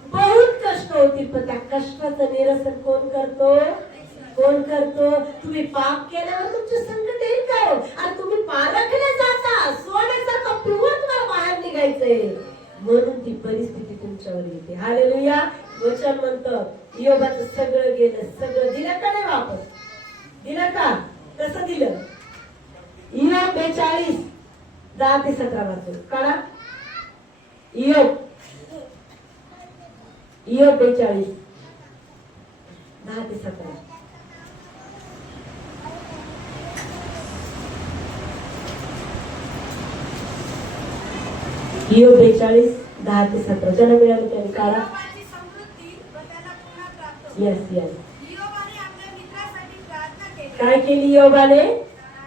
बहुत कष्ट होतील, पण त्या कष्टाचं निरसन कोण करतो, कोण करतो. तुम्ही पाप केल्यावर तुमचे संकट येईल का, आणि तुम्ही पारखले जाता, सोन्यासारखं पिवळ तुम्हाला बाहेर निघायचंय, म्हणून ती परिस्थिती तुमच्यावर येते. हालेलुया. वचन म्हणतं योबाचं सगळं गेलं, सगळं दिलं का नाही वापस, दिलं का, कसं दिलं. योब 42 10 ते 17 वाचून काढा. योब 42 10 ते 17. योब 42 10 ते 17. ज्याला मिळालं त्याने काढा. Yes yes. काय केली योबाने,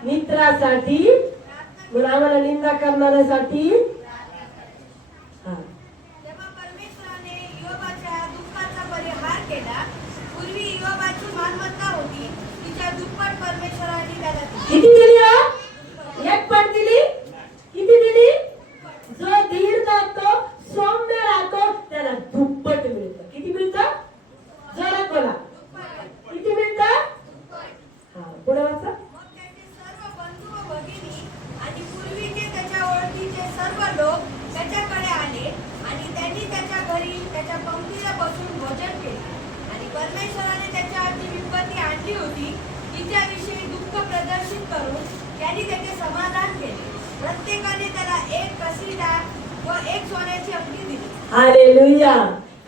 मित्रासाठी, म्हणून आम्हाला निंदा करणाऱ्यासाठी. हा, तेव्हा परमेश्वराने योबाच्या दुःखाचा परिहार केला. पूर्वी योबाची मालमत्ता होती, तिच्या दुप्पट परमेश्वराने त्याला दिली. किती दिली हो, एक पट दिली. किती दिली, जो धीर धरतो, सौम्य राहतो, त्याला दुप्पट मिळतं. किती मिळतं, जोरात बोला, किती मिळतं. हा, पुढे वाचा. मग त्याचे सर्व बंधू व भगिनी आणि पूर्वीचे त्याच्या ओळखीचे सर्व लोक त्याच्याकडे आले आणि त्यांनी त्याच्या घरी त्याच्या पंक्तीला बसून भोजन केले. आणि परमेश्वराने त्याच्या हाती विपत्ती आणली होती, तिच्याविषयी दुःख प्रदर्शित करून त्यांनी त्याचे समाधान केले. प्रत्येकाने त्याला एक कसिडा व एक सोन्याची अंगठी दिली. हालेलुया.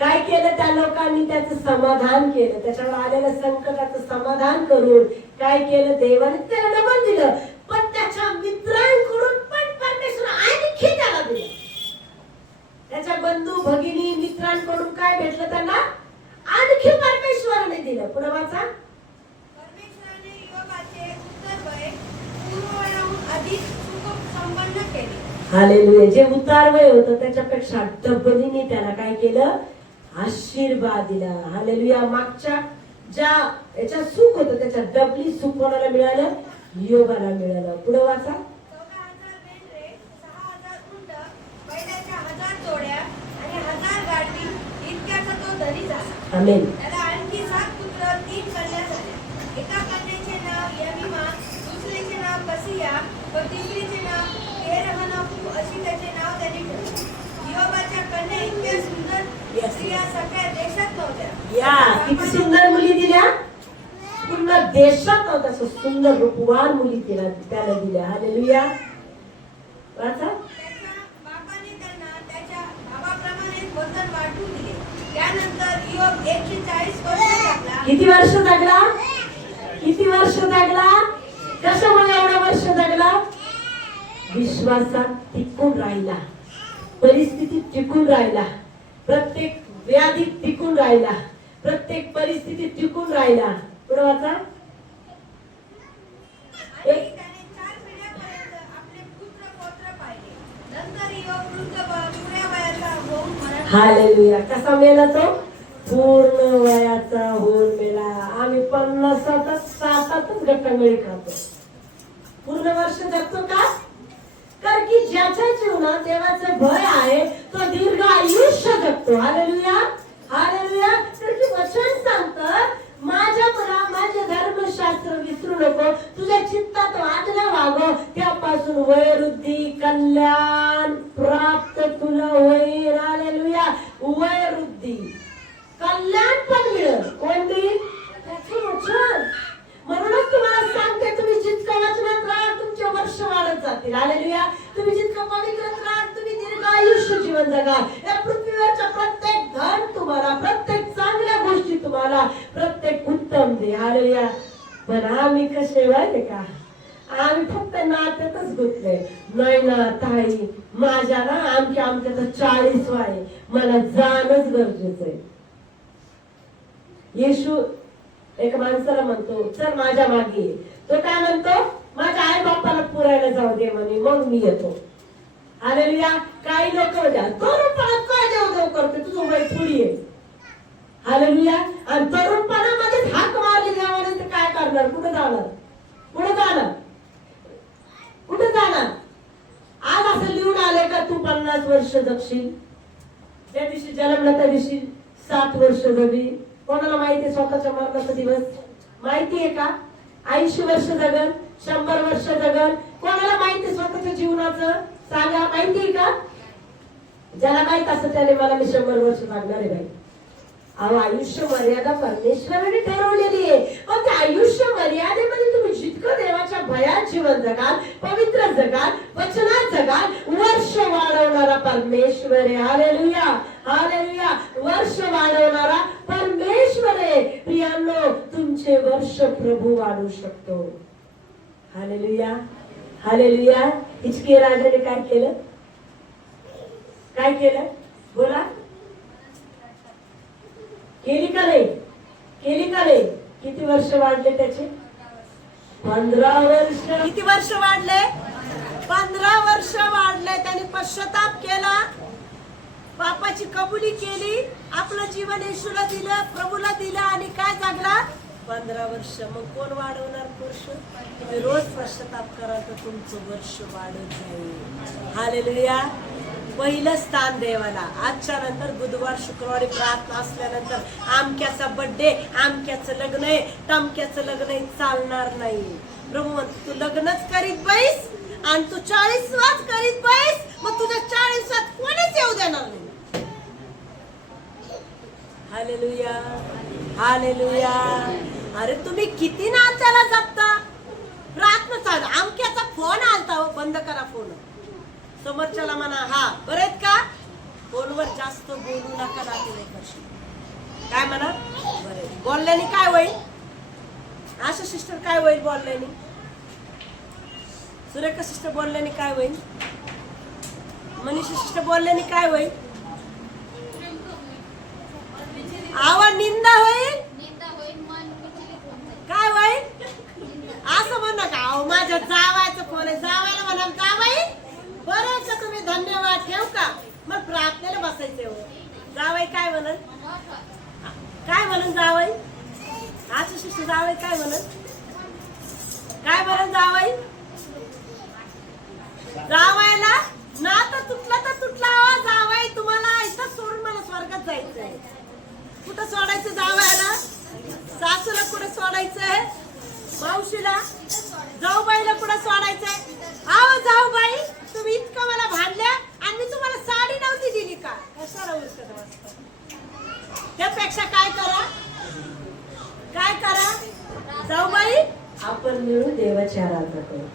काय केलं त्या लोकांनी, त्याचं समाधान केलं. त्याच्यावर आलेल्या संकटाचं समाधान करून काय केलं, देवाने त्याला डबल दिलं. पण त्याच्या मित्रांकडून पण परमेश्वर आणखी त्याला दिलं. त्याच्या बंधू भगिनी मित्रांकडून काय भेटलं त्यांना, आणखी परमेश्वराने दिलं. पुढे वाचा. परमेश्वराने योबाचे उत्तरवय पूर्ववयाहून अधिक सुख संपन्न केले. हालेलुया. जे उतारवय होतं त्याच्यापेक्षा डबलीने त्याला काय केलं, आशीर्वाद दिला. हालेलुया. मागच्या ज्या याच्या सुख होतं त्याच्या डबली सुख कोणाला मिळालं, योबाला मिळालं. पुढे वाचा. 14,000 मेंढरे, 6,000 उंट, बैलाच्या 1,000 जोड्या आणि 1,000 गाढवी इतक्याचा तो धनी झाला. आमेन. त्याला आणखी 7 पुत्र, 3 कन्या झाल्या. एका कन्येचे नाव यमिमा, दुसरीचे नाव कसिया व तिसरीचे नाव केरहनापू अशी त्याचे नाव त्यांनी ठेवले. योबाच्या कन्या इतक्या सुंदर स्त्रिया सगळ्या देशात नव्हत्या. या किती सुंदर मुली दिल्या, पूर्ण देशात नव्हत्या सुंदर रूपवान मुली त्याला दिल्या. हालेलुया. वाचा. त्याच्या बापाने त्यांना त्याच्या भावाप्रमाणे वचन वाटून दिले. त्यानंतर योब 140 वर्ष जगला. किती वर्ष जगला, किती वर्ष जगला, कशामुळे एवढं वर्ष जगला, विश्वासात टिकून राहिला, परिस्थितीत टिकून राहिला, प्रत्येक व्याधीत टिकून राहिला, प्रत्येक परिस्थितीत टिकून राहिला. पुढे वाचा. आणि त्याने 4 पिढ्यापर्यंत आपले पुत्र पौत्र पाहिले. नंतर योग वृद्ध पुऱ्या वयाचा होऊन मरण. हालेलुया. कसा मेला तो? पूर्ण वयाचा होऊन मेला. आम्ही 50-60च गट्टांगळी खातो. पूर्ण वर्ष जगतो का? कारण की ज्याच्या जीवनात देवाचं भय आहे तो दीर्घ आयुष्य जगतो. Hallelujah, hallelujah. तर की वचन सांगतं, माझ्या मुला माझे धर्मशास्त्र विसरू नको, तुझ्या चित्तात वाटला वागो, त्यापासून वयवृद्धी कल्याण प्राप्त तुला होईल. हालेलुया. वयवृद्धी कल्याण पण मिळेल. कोण देईल? त्याचं वचन. म्हणूनच तुम्हाला सांगते, तुम्ही जितकं वचनात राहा तुमचे वर्ष वाढत जातील. हालेलुया. तुम्ही जितकं पवित्रात राहा तुम्ही दीर्घ आयुष्य जीवन जगा. या पृथ्वीवरच्या प्रत्येक धन तुम्हाला, प्रत्येक चांगल्या गोष्टी तुम्हाला, प्रत्येक उत्तम दे. हालेलुया. पण आम्ही कसे माहिती का? आम्ही फक्त नात्यातच गुंतले. नाही ना ताई, माझ्या ना आमच्या तर 40 वय, मला जाणच गरजेचं आहे. येशू एक माणसाला म्हणतो, चल माझ्या मागे. तो काय म्हणतो? माझ्या आई बापाला पुरायला जाऊ दे म्हणे, मग मी येतो. हालेलुया. काही लोक तरुणपणात काय देव करते, तुझं वय थोडी आहे. हालेलुया. आणि तरुणपणामध्ये हाक मारली देवाने तर काय करणार? कुठे जाणार? कुठे जाणार? कुठे जाणार? आज असं लिहून आलंय का तू 50 वर्ष जगशील? त्या दिवशी जन्मला त्या दिवशी 60 वर्ष जगली. कोणाला माहितीये स्वतःच्या मरणाचा दिवस? माहितीये का? 80 वर्ष जगन, 100 वर्ष जगन. कोणाला माहितीये स्वतःच्या जीवनाचं? सांगा, माहितीये का? ज्याला माहित असं त्याने मला मी 100 वर्ष जगणार आहे बाई. अहो, आयुष्य मर्यादा परमेश्वराने ठरवलेली आहे. पण त्या आयुष्य मर्यादेमध्ये तुम्ही जितकं देवाच्या भयात जीवन जगाल, पवित्र जगाल, वचनात जगाल, वर्ष वाढवणारा परमेश्वर आहे. हालेलुया, हालेलुया. वर्ष वाढवणारा परमेश्वर आहे. प्रियांनो, तुमचे वर्ष प्रभू वाढवू शकतो. Hallelujah, hallelujah. हिजकिया राजाने काय केलं? काय केलं? बोला. केली का नाही? केली का नाही? किती वर्ष वाढले त्याचे? 15 वर्ष. किती वर्ष वाढले? 15 वर्ष वाढले. त्याने पश्चाताप केला, पापाची कबुली केली, आपलं जीवन येशूला दिलं, प्रभूला दिलं आणि काय जगला? 15 वर्ष. मग कोण वाढवणार वर्ष? तुम्ही रोज पश्चाताप करा तर तुमचं वर्ष वाढत जाईल. हालेलुया. पहिलं स्थान देवाला. आजच्या नंतर बुधवार शुक्रवारी प्रार्थना असल्यानंतर आमक्याचा बर्थडे, आमक्याचं लग्न आहे, तमक्याचं लग्न आहे, चालणार नाही. प्रभू म्हणतो तू लग्नच करीत बैस आणि तू 40वाच करीत बैस, मग तुझ्या 40वात कोणीच येऊ देणार नाही. Hallelujah, hallelujah. अरे तुम्ही किती नात्याला जगता? प्रार्थना चालू, आमक्याचा फोन आलता, हो बंद करा फोन. समोरच्याला म्हणा, हा बरे आहेत का? फोनवर जास्त बोलू नका नातेवाईकाशी. काय म्हणा? बरे. बोलल्याने काय होईल? आशा सिस्टर काय होईल बोलल्याने? सुरेखा सिस्टर बोलल्याने काय होईल? मनीषा सिस्टर बोलल्याने काय होईल? आवाज निंदा होईल. काय होईल? असं म्हणू नका, अहो माझ्या जावायचं फोन आहे, जावायला म्हणा जावाई बरं का तुम्ही, धन्यवाद, ठेव का? मग प्रार्थनेला बसायचे. हो जावई काय म्हणत? काय म्हणून जावई? असं शिष्य जावई काय म्हणत? काय म्हणत जावई? जावायला नातं तुटलं तर तुटला. जावई तुम्हाला इथं सोडून मला स्वर्गात जायचंय. कुठं सोडायचं जावयाला? सासूला कुठं सोडायचंय? मावशीला? जाऊबाईला कुठं सोडायचंय? आहो जाऊबाई, तुम्ही इतकं मला भांडल्या आणि मी तुम्हाला साडी नव्हती दिली का? कशाला उरकत बसता? त्यापेक्षा काय करा, काय करा जाऊबाई, आपण मिळून देवाची आराधना करू.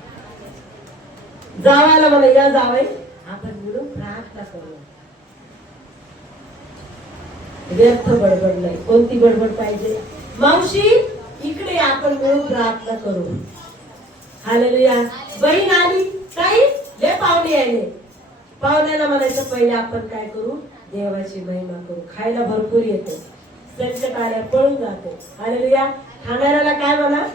जावायला मला या जावई, आपण मिळून प्रार्थना करू. व्यर्थ बडबड नाही. कोणती बडबड पाहिजे? मावशी इकडे आपण मिळून प्रार्थना करू. हालेलुया. बहीण आली, ताई पाहुण्याला म्हणायचं पहिले आपण काय करू, देवाची महिमा करू. खायला भरपूर येते, संकट आल्या पळून जाते. हालेलुया. खाणाऱ्याला काय म्हणा,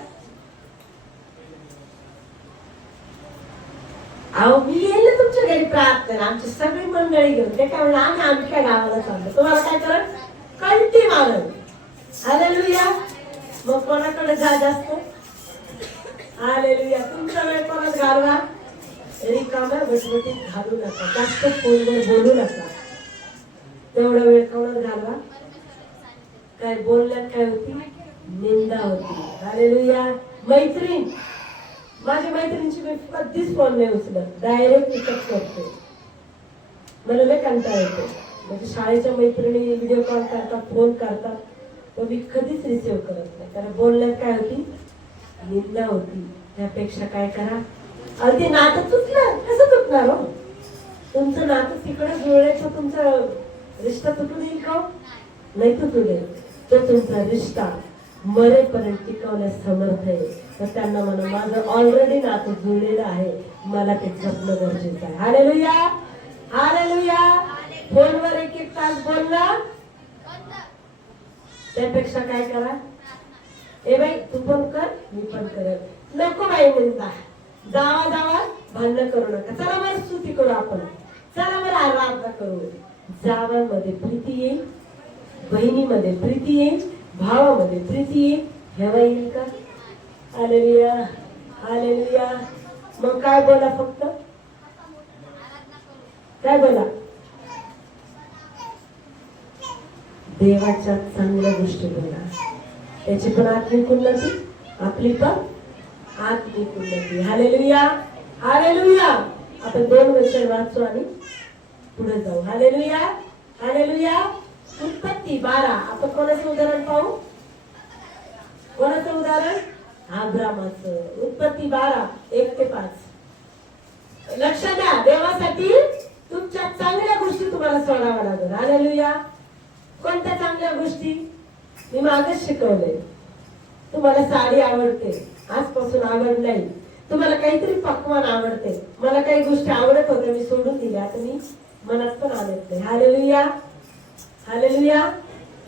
अहो मी येईल ना तुमच्या घरी प्रार्थना, आमची सगळी मंडळी घेऊन. ते काय म्हणलं, आम्ही आमच्या गावाला चाललो, तुम्हाला काय करत कंटी मारल. हालेलुया. मग कोणाकडे जा जास्त, हालेलुया. तुमचा वेळ कोणाच घालवा, रिकाम्या बटबटीत घालू नका, जास्त फोनवर बोलू नका. तेवढा वेळ कोणाच घालवा, काय बोलण्यात काय होती, निंदा होती. हालेलुया. मैत्रीण, माझ्या मैत्रिणीची मी कधीच फोन नाही उचलत, डायरेक्ट पिकअप करते. मला लय कंटाळा येतो. म्हणजे शाळेच्या मैत्रिणी व्हिडिओ कॉल करतात, फोन करतात, पण मी कधीच रिसिव्ह करत नाही. कारण बोलण्यात काय होती, निंदा होती. त्यापेक्षा काय करा, अगदी नातं तुटलं, कसं तुटणार हो? तुमचं नातं तिकडे जुळण्याचं तुमचं रिश्ता तुटून येईल का? नाही तुटू दे. तो तुमचा रिश्ता मरेपर्यंत टिकवण्यास समर्थ आहे. तर त्यांना म्हणा, माझं ऑलरेडी नातं जुळलेलं आहे, मला ते जपणं गरजेचं आहे. हालेलुया. हालेलुया. फोनवर एक एक तास बोलला, त्यापेक्षा काय करा, ए बाई तू पण कर, मी पण करेल. नको बाई म्हणता, जावा जावा भांडण करू नका. चला बरं स्तुती करू आपण, चला बरं आराधना करू. जावांमध्ये प्रीती येईल, बहिणीमध्ये प्रीती येईल, भावामध्ये प्रीती येईल. हेवा येईल का? हालेलुया. हालेलुया. मग काय बोला, फक्त काय बोला, देवाच्या चांगल्या गोष्टी बोला. त्याची पण आत्मिक उन्नती, आपली पण आत्मिक उन्नती. हालेलुया. हालेलुया. आपण 2 वचन वाचू आणि पुढे जाऊ. हालेलुया. हालेलुया. उत्पत्ती 12. आपण कोणाचं उदाहरण पाहू, कोणाचं उदाहरण, अब्रामाचं. उत्पत्ती 12 1 ते 5. लक्ष द्या, देवासाठी तुमच्या चांगल्या गोष्टी तुम्हाला सोडाव्या लागेल. हालेलुया. कोणत्या चांगल्या गोष्टी, मी मागच शिकवले. तुम्हाला साडी आवडते, आजपासून आवड नाही. तुम्हाला काहीतरी पक्वान आवडते, मला काही गोष्टी आवडत होत्या, मी सोडून दिल्या, आता मी मनात पण आणत नाही. हालेलुया. हालेलुया.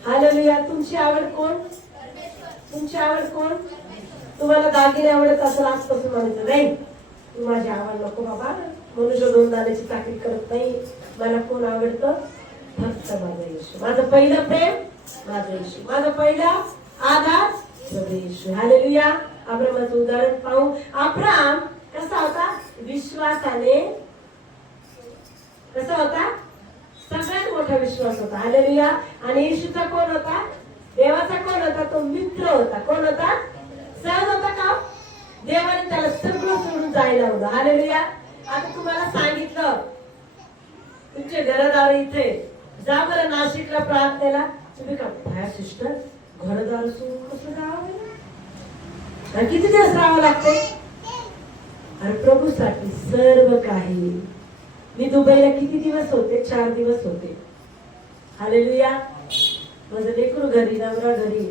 हालेलुया. तुमची आवड कोण, तुमची आवड कोण? तुम्हाला दागिने आवडत असेल, आजपासून म्हणायचं नाही, तू माझी आवड नको बाबा, मनुष्य 2 दाण्याची चाकरी करत नाही. मला कोण आवडतं, फक्त माझा येशू. माझं पहिलं प्रेम माझा येशू, माझा पहिला आधार प्रभू येशू. हालेलुया. अब्रामाचं उदाहरण पाहू. अब्राम कसा होता, विश्वासाने, कसा होता, सगळ्यात मोठा विश्वास होता. हालेलुया. आणि येशूचा कोण होता, देवाचा कोण होता, तो मित्र होता. कोण होता, सहज होता का? देवाने त्याला सगळं सोडून जायला होतं. हालेलुया. आता तुम्हाला सांगितलं, तुमचे घरदार इथे, जा बरं नाशिकला प्रार्थनेला. तुम्ही का बाहेर सिस्टर, घरदार सोडून कसं जावं, किती दिवस राहावं लागते? आणि प्रभूसाठी सर्व काही. मी दुबईला किती दिवस होते, 4 दिवस होते. हालेलुया. माझं लेकरू घरी, नवरा घरी,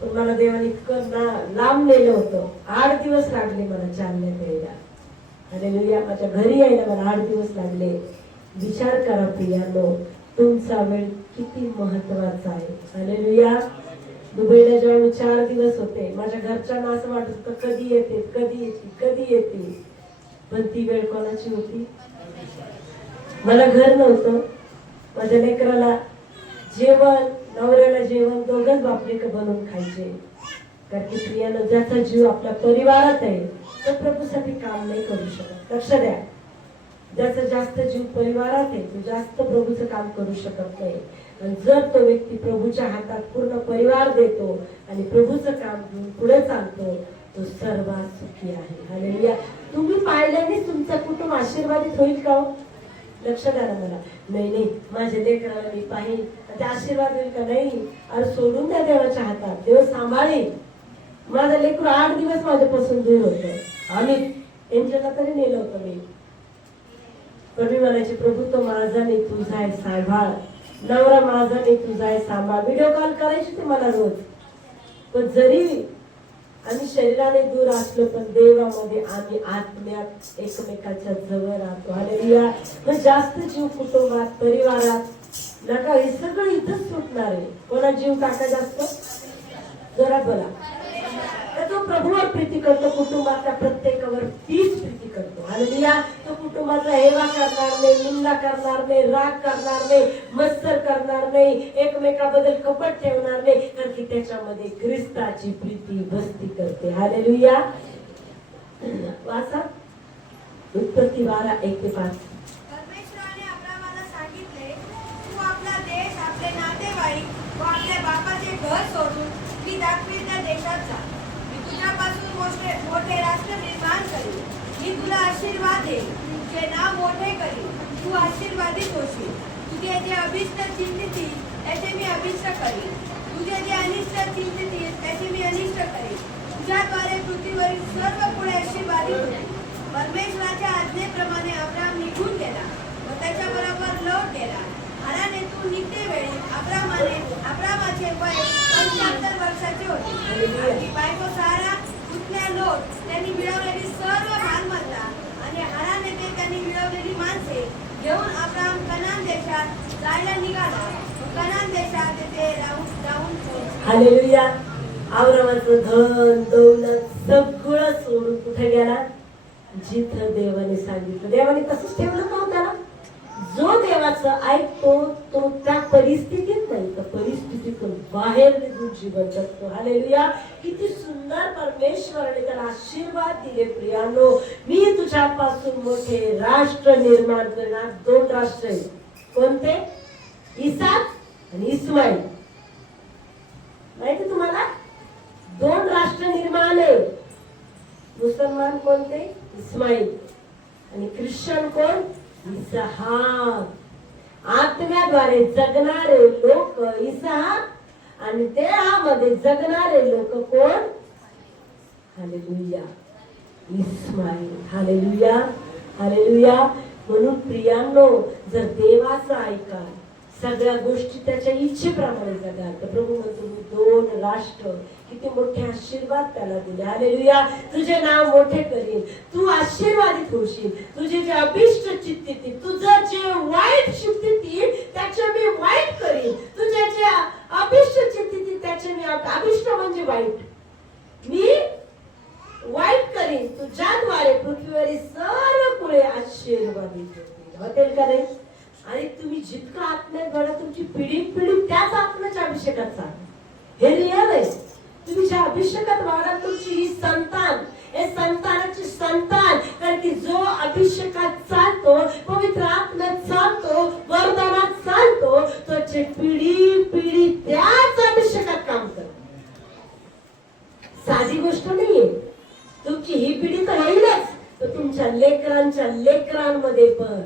पण मला देवाने इतकं लांब नेलं होतं. 8 दिवस लागले मला चालण्यात यायला. हालेलुया. माझ्या घरी यायला मला 8 दिवस लागले. विचार करा प्रियांनो, तुमचा वेळ किती महत्वाचा आहे. हालेलुया. दुबईला जेव्हा मी 4 दिवस होते, माझ्या घरच्यांना असं वाटत होतं, कधी येते, कधी येते, कधी येते. पण ती वेळ कोणाची होती, मला घर नव्हतं, माझ्या लेकराला जेवण, नवऱ्याला जेवण, दोघंच बापलेक बनवून खायचे. कारण की प्रियानं ज्याचा जीव आपल्या परिवारात आहे, तो प्रभूसाठी काम नाही करू शकत. लक्ष द्या, ज्याचा जास्त जीव परिवारात आहे, तो जास्त प्रभूचं काम करू शकत नाही. आणि जर तो व्यक्ती प्रभूच्या हातात पूर्ण परिवार देतो आणि प्रभूचं काम घेऊन पुढे चालतो, तो सर्वात सुखी आहे. हालेलुया. तुम्ही पाहिल्यानेच तुमचं कुटुंब आशीर्वादित होईल का हो? लक्ष द्या ना मला. नाही नाही, माझ्या लेकराला मी पाहिन, ते आशीर्वाद होईल का? नाही. अरे सोडून द्या देवाच्या हातात, देव सांभाळेल. माझं लेकरू 8 दिवस माझ्यापासून दूर होतं. आम्ही एंजलला तरी नेलं होतं मी, पण मी म्हणायचे, प्रभू तो माझा नाही, तुझा आहे, सांभाळ. नवरा माझा नाही, तुझा आहे, सांभाळ. व्हिडिओ कॉल करायची ते मला रोज. पण जरी आम्ही शरीराने दूर असलो पण देवामध्ये आम्ही आत्म्यात एकमेकाच्या जवळ राहतो. हालेलुया. मग जास्त जीव कुटुंबात, परिवारात नका. हे सगळं इथंच सुटणार आहे. कोणा जीव टाका जास्त? जोरात बोला. तर तो प्रभूवर प्रीती करतो, कुटुंबातल्या प्रत्येकावर तीच प्रीती करतो. हालेलुया. तो कुटुंबाचा हेवा करणार नाही, निंदा करणार नाही, राग करणार नाही, मत्सर करणार नाही, एकमेकाबद्दल कपट ठेवणार नाही, कारण की त्याच्यामध्ये ख्रिस्ताची प्रीती बसती करते. हालेलुया. वाचा उत्पत्ती 12:1-5. परमेश्वराने अब्रामाला सांगितले, तू आपला देश, आपले नातेवाईक व आपल्या बापाचे घर सोडून मी दाखवीन त्या देशात जा. मी तुझ्यापासून मोठे राष्ट्र निर्माण करीन. मी तुला आशीर्वाद देईन, तुझे नाव मोठे करीन, तू आशीर्वादित होशील. तुझे जे अभिष्ट चिंतितील त्याचे मी अभिष्ट करीन, तुझे जे अनिष्ट चिंतितील त्याचे मी अनिष्ट करीन. तुझ्याद्वारे पृथ्वीवरील सर्व कुळे आशीर्वादित होतील. परमेश्वराच्या आज्ञेप्रमाणे अब्राम निघून गेला व त्याच्याबरोबर लोट गेला. हारानेतून निघतेवेळी अब्रामाचे वय 75 वर्षाचे होते. आपली बायको सारा, पुतण्या लोट, त्यांनी मिळवलेली सर्व मालमत्ता आणि हारान येथे त्यांनी मिळवलेली माणसे घेऊन अब्राम कनान देशात जायला निघाला. कनान देशात तेथे जाऊन पोहोचला. हालेलुया. अब्रामाचं धन दौलत सगळं सोडून कुठे गेला? जिथं देवाने सांगितलं. देवाने तसंच ठेवलं का त्याला? जो देवाचं ऐकतो तो त्या परिस्थितीत नाही तर परिस्थितीतून बाहेर निघून जीवन जगतो. हालेलुया. किती सुंदर परमेश्वराने त्याला आशीर्वाद दिले. प्रियानो, मी तुझ्यापासून मोठे राष्ट्र निर्माण करणार. 2 राष्ट्र आहेत. कोणते? इसाक आणि इस्माईल. माहिती तुम्हाला? 2 राष्ट्र निर्माण आहे. मुसलमान कोणते? इस्माईल. आणि ख्रिश्चन कोण? इसहाक. आत्म्याद्वारे जगणारे लोक इसहाक आणि देहामध्ये जगणारे लोक कोण? हालेलुया. इस्माईल. हालेलुया. हालेलुया. म्हणून प्रियांनो, जर देवाचं ऐका, सगळ्या गोष्टी त्याच्या इच्छेप्रमाणे जगा, तर प्रभू म्हणतो मी 2 राष्ट्र किती मोठे आशीर्वाद त्याला दिले. हालेलुया. तुझे नाव मोठे करीन, तू आशीर्वादित होशील. तुझे जे अभिष्ट चित्तीतील, तुझं जे वाईट चित्तीतील त्याचे मी वाईट करीन. तुझे जे अभिष्ट चित्तीतील त्याचे मी अभिष्ट म्हणजे वाईट, मी वाईट करीन. तुझ्याद्वारे पृथ्वीवरील सर्व कुळे आशीर्वादित होतील. होतील का नाही? आणि तुम्ही जितकं आत्म्यात घडा, तुमची पिढी त्याच आत्म्याच्या अभिषेकात चालते. हे रिअल आहे. तुम्ही ज्या अभिषेकात वाढा, तुमची ही संतान, हे संतानाची संतान, कारण की जो अभिषेकात चालतो, पवित्र आत्म्यात चालतो, वरदानात चालतो, त्याची पिढी त्याच अभिषेकात काम करते. साधी गोष्ट नाहीये. तुमची ही पिढी तर होईलच, तर तुमच्या लेकरांच्या लेकरांमध्ये पण.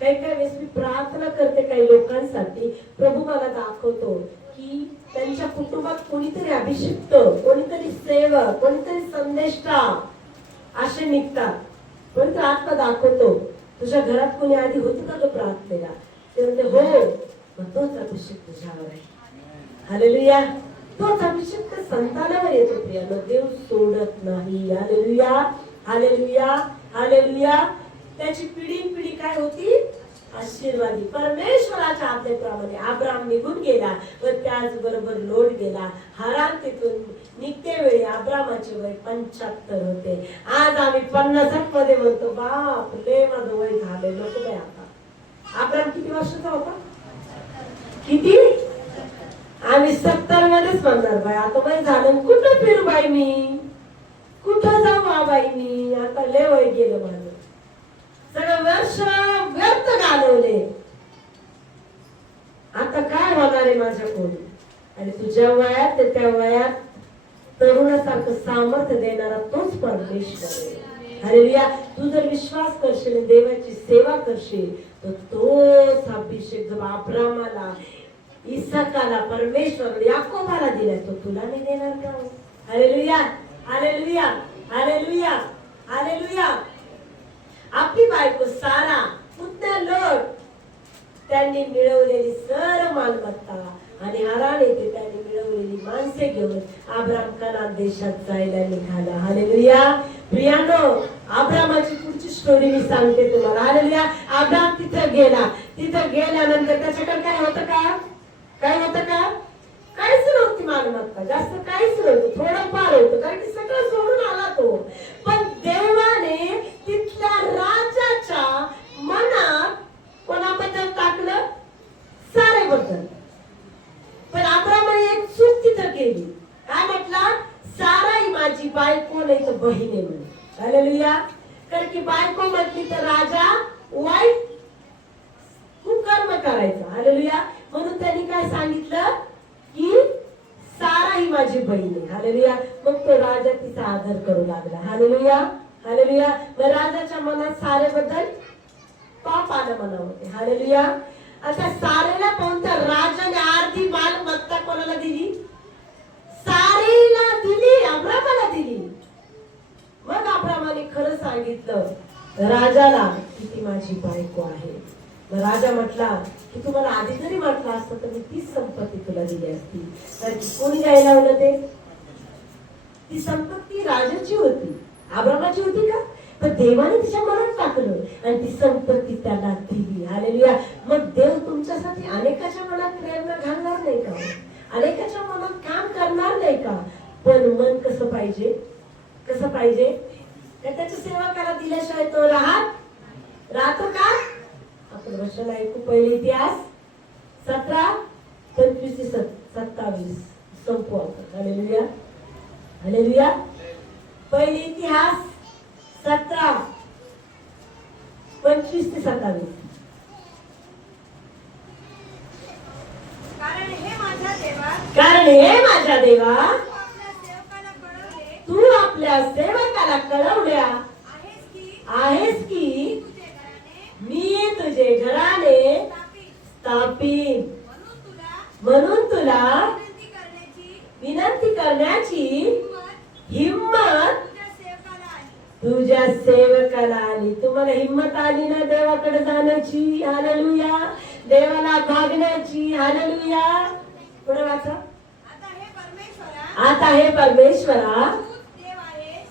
काही वेळेस मी प्रार्थना करते काही लोकांसाठी. प्रभू मला दाखवतो की त्यांच्या कुटुंबात कोणीतरी अभिषिक्त, कोणीतरी सेवक, कोणीतरी संदेष्टा असे निघतात. पण तो आत्मा दाखवतो, तुझ्या घरात कोणी आधी होतं का तो प्रार्थनेला? ते म्हणते हो, मग तोच अभिषेक तुझ्यावर आहे. हालेलुया. तोच अभिषेक त्या संतानावर येतो. प्रियानो, देव सोडत नाही. हालेलुया. हालेलुया. हालेलुया. त्याची पिढी काय होती? आशीर्वादी. परमेश्वराच्या आज्ञेप्रमाणे अब्राम निघून गेला व त्याचबरोबर लोट गेला. हारान तिथून निघते वेळी अब्रामाचे वय 75 होते. आज आम्ही 50 मध्ये म्हणतो बाप ले माझं वय झाले. नको बाई. आता अब्राम किती वर्षाचा होता? किती? आम्ही 70 मध्येच म्हणणार बाई आता वय झालं, कुठं फिरू बाई मी, कुठं जाऊ बाई मी, आता लय वय गेलं माझं, सगळं वर्ष व्यर्थ घालवले, आता काय होणार आहे माझ्याकडून? आणि तुझ्या वयात त्या वयात तरुणासारखं सामर्थ्य देणारा तोच परमेश्वर आहे. हालेलुया. तू जर विश्वास करशील, देवाची सेवा करशील, तर तोच अभिषेक जो अब्रामाला, इसाकाला, परमेश्वर याकोबाला दिलाय, तो तुला नाही देणार का? हालेलुया. हालेलुया. हालेलुया. हालेलुया. आपली बायको सारा, पुतण्या लोट, त्यांनी मिळवलेली सर्व मालमत्ता, आणि हारान येथे त्याने मिळवलेली माणसे घेऊन अब्राम कनान देशात जायला निघाला. हालेलुया. प्रियानो, अब्रामाची पुढची स्टोरी मी सांगते तुम्हाला. हालेलुया. अब्राम तिथं गेला. तिथं गेल्यानंतर त्याच्याकडे काय होतं का? काय होतं का? काहीच नव्हती मालमत्ता, जास्त काहीच नव्हतं, थोडं फार होतं, कारण की सगळं सोडून आला तो. पण देवाने तिथल्या राजाच्या मनात कोणाबद्दल टाकलं? सारेबद्दल. पण अब्रामाने एक चूक तिथं केली. काय म्हटलं? सारा ही माझी बायको नाही तर बहीण आहे म्हणे. हालेलुया. कारण की बायको म्हटली तर राजा वाईट कुकर्म करायचा. हालेलुया. म्हणून त्यांनी काय सांगितलं की सारा ही माझी बहीण आहे. हालेलुया. मग तो राजा तिचा आदर करू लागला. हालेलुया. हालेलुया. मग राजाच्या मनात सारेबद्दल पाप आलं मनामध्ये. हालेलुया. आता सारेला पाहून तर राजाने अर्धी मालमत्ता कोणाला दिली? सारेला दिली, अब्रामाला दिली. मग अब्रामाने खरं सांगितलं राजाला की ती माझी बायको आहे. मग राजा म्हटला की तुम्हाला आधी जरी म्हटलं असतं तर मी तीच संपत्ती तुला दिली असती. तर कोणी द्यायला लावलं ते? ती संपत्ती राजाची होती, अब्रामाची होती का? पण देवाने तिच्या मनात टाकलं आणि ती संपत्ती त्याला दिली. हालेलुया. मग देव तुमच्यासाठी अनेकाच्या मनात प्रेरणा घालणार नाही का? अनेकाच्या मनात काम करणार नाही का? पण मन कसं पाहिजे? कसं पाहिजे? त्याच्या सेवकाला दिल्याशिवाय तो राहतो का? आपण वचन ऐकू. पहिले इतिहास 17:25-27 संपू आपण. हालेलुया. हालेलुया. पहिले इतिहास 17:25-27. कारण हे माझ्या देवा तू आपल्या सेवकाला तू आपल्या सेवकाला कळवले कळवल्या आहेस की मी तुझे घराणे स्थापिन. म्हणून तुला विनंती करण्याची हिम्मत तुझ्या सेवकाला आली. तुम्हाला हिम्मत आली ना देवाकडे जाण्याची? हालेलुया. देवाला मागण्याची. हालेलुया. पुढे वाचा. आता हे परमेश्वरा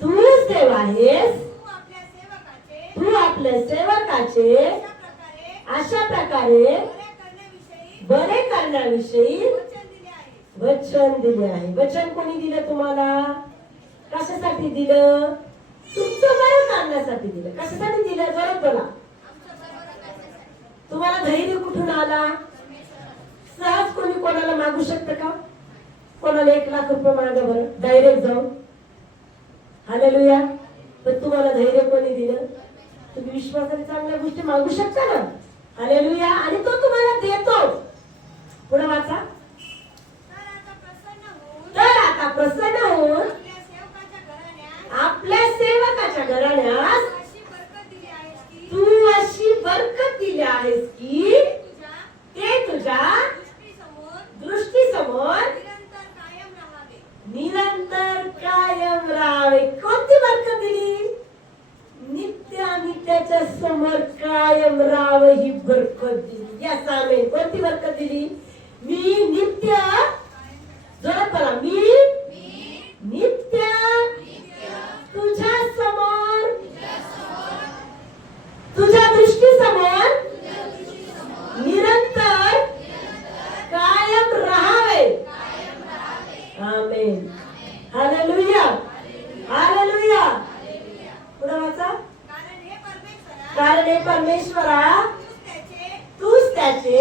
तूच देव आहेस. तू आपल्या सेवकाचे अशा प्रकारे बरे करण्याविषयी वचन दिले आहे. वचन कोणी दिलं तुम्हाला? कशासाठी दिलं? तुमचं बरं करण्यासाठी दिलं. कशासाठी दिलं? जोरात बोला. तुम्हाला धैर्य कुठून आला? सहज कोणी कोणाला मागू शकतं का? कोणाला 1,00,000 रुपये मागा बरं, डायरेक्ट जाऊन. हालेलुया. पण तुम्हाला धैर्य कोणी दिलं? तुम्ही विश्वासाने चांगल्या गोष्टी मागू शकता ना. हालेलुया. आणि तो तुम्हाला देतो. पुढे वाचा. तर आता प्रसन्न होऊन आपल्या सेवकाच्या घराण्यास तू अशी बरकत दिली आहेस की ते तुझ्या दृष्टीसमोर निरंतर कायम राहावे. कोणती बरकत दिली? नित्य आणि त्याच्या समोर कायम राहावं ही बरकत दिली. या आमेन. कोणती बरकत दिली? मी नित्य, जोरात बोला, मी नित्य तुझ्या समोर, तुझ्या दृष्टीसमोर निरंतर कायम राहावे. आमेन. हालेलुया. हालेलुया. पुढे वाचा. कारण हे परमेश्वरा तूच त्याचे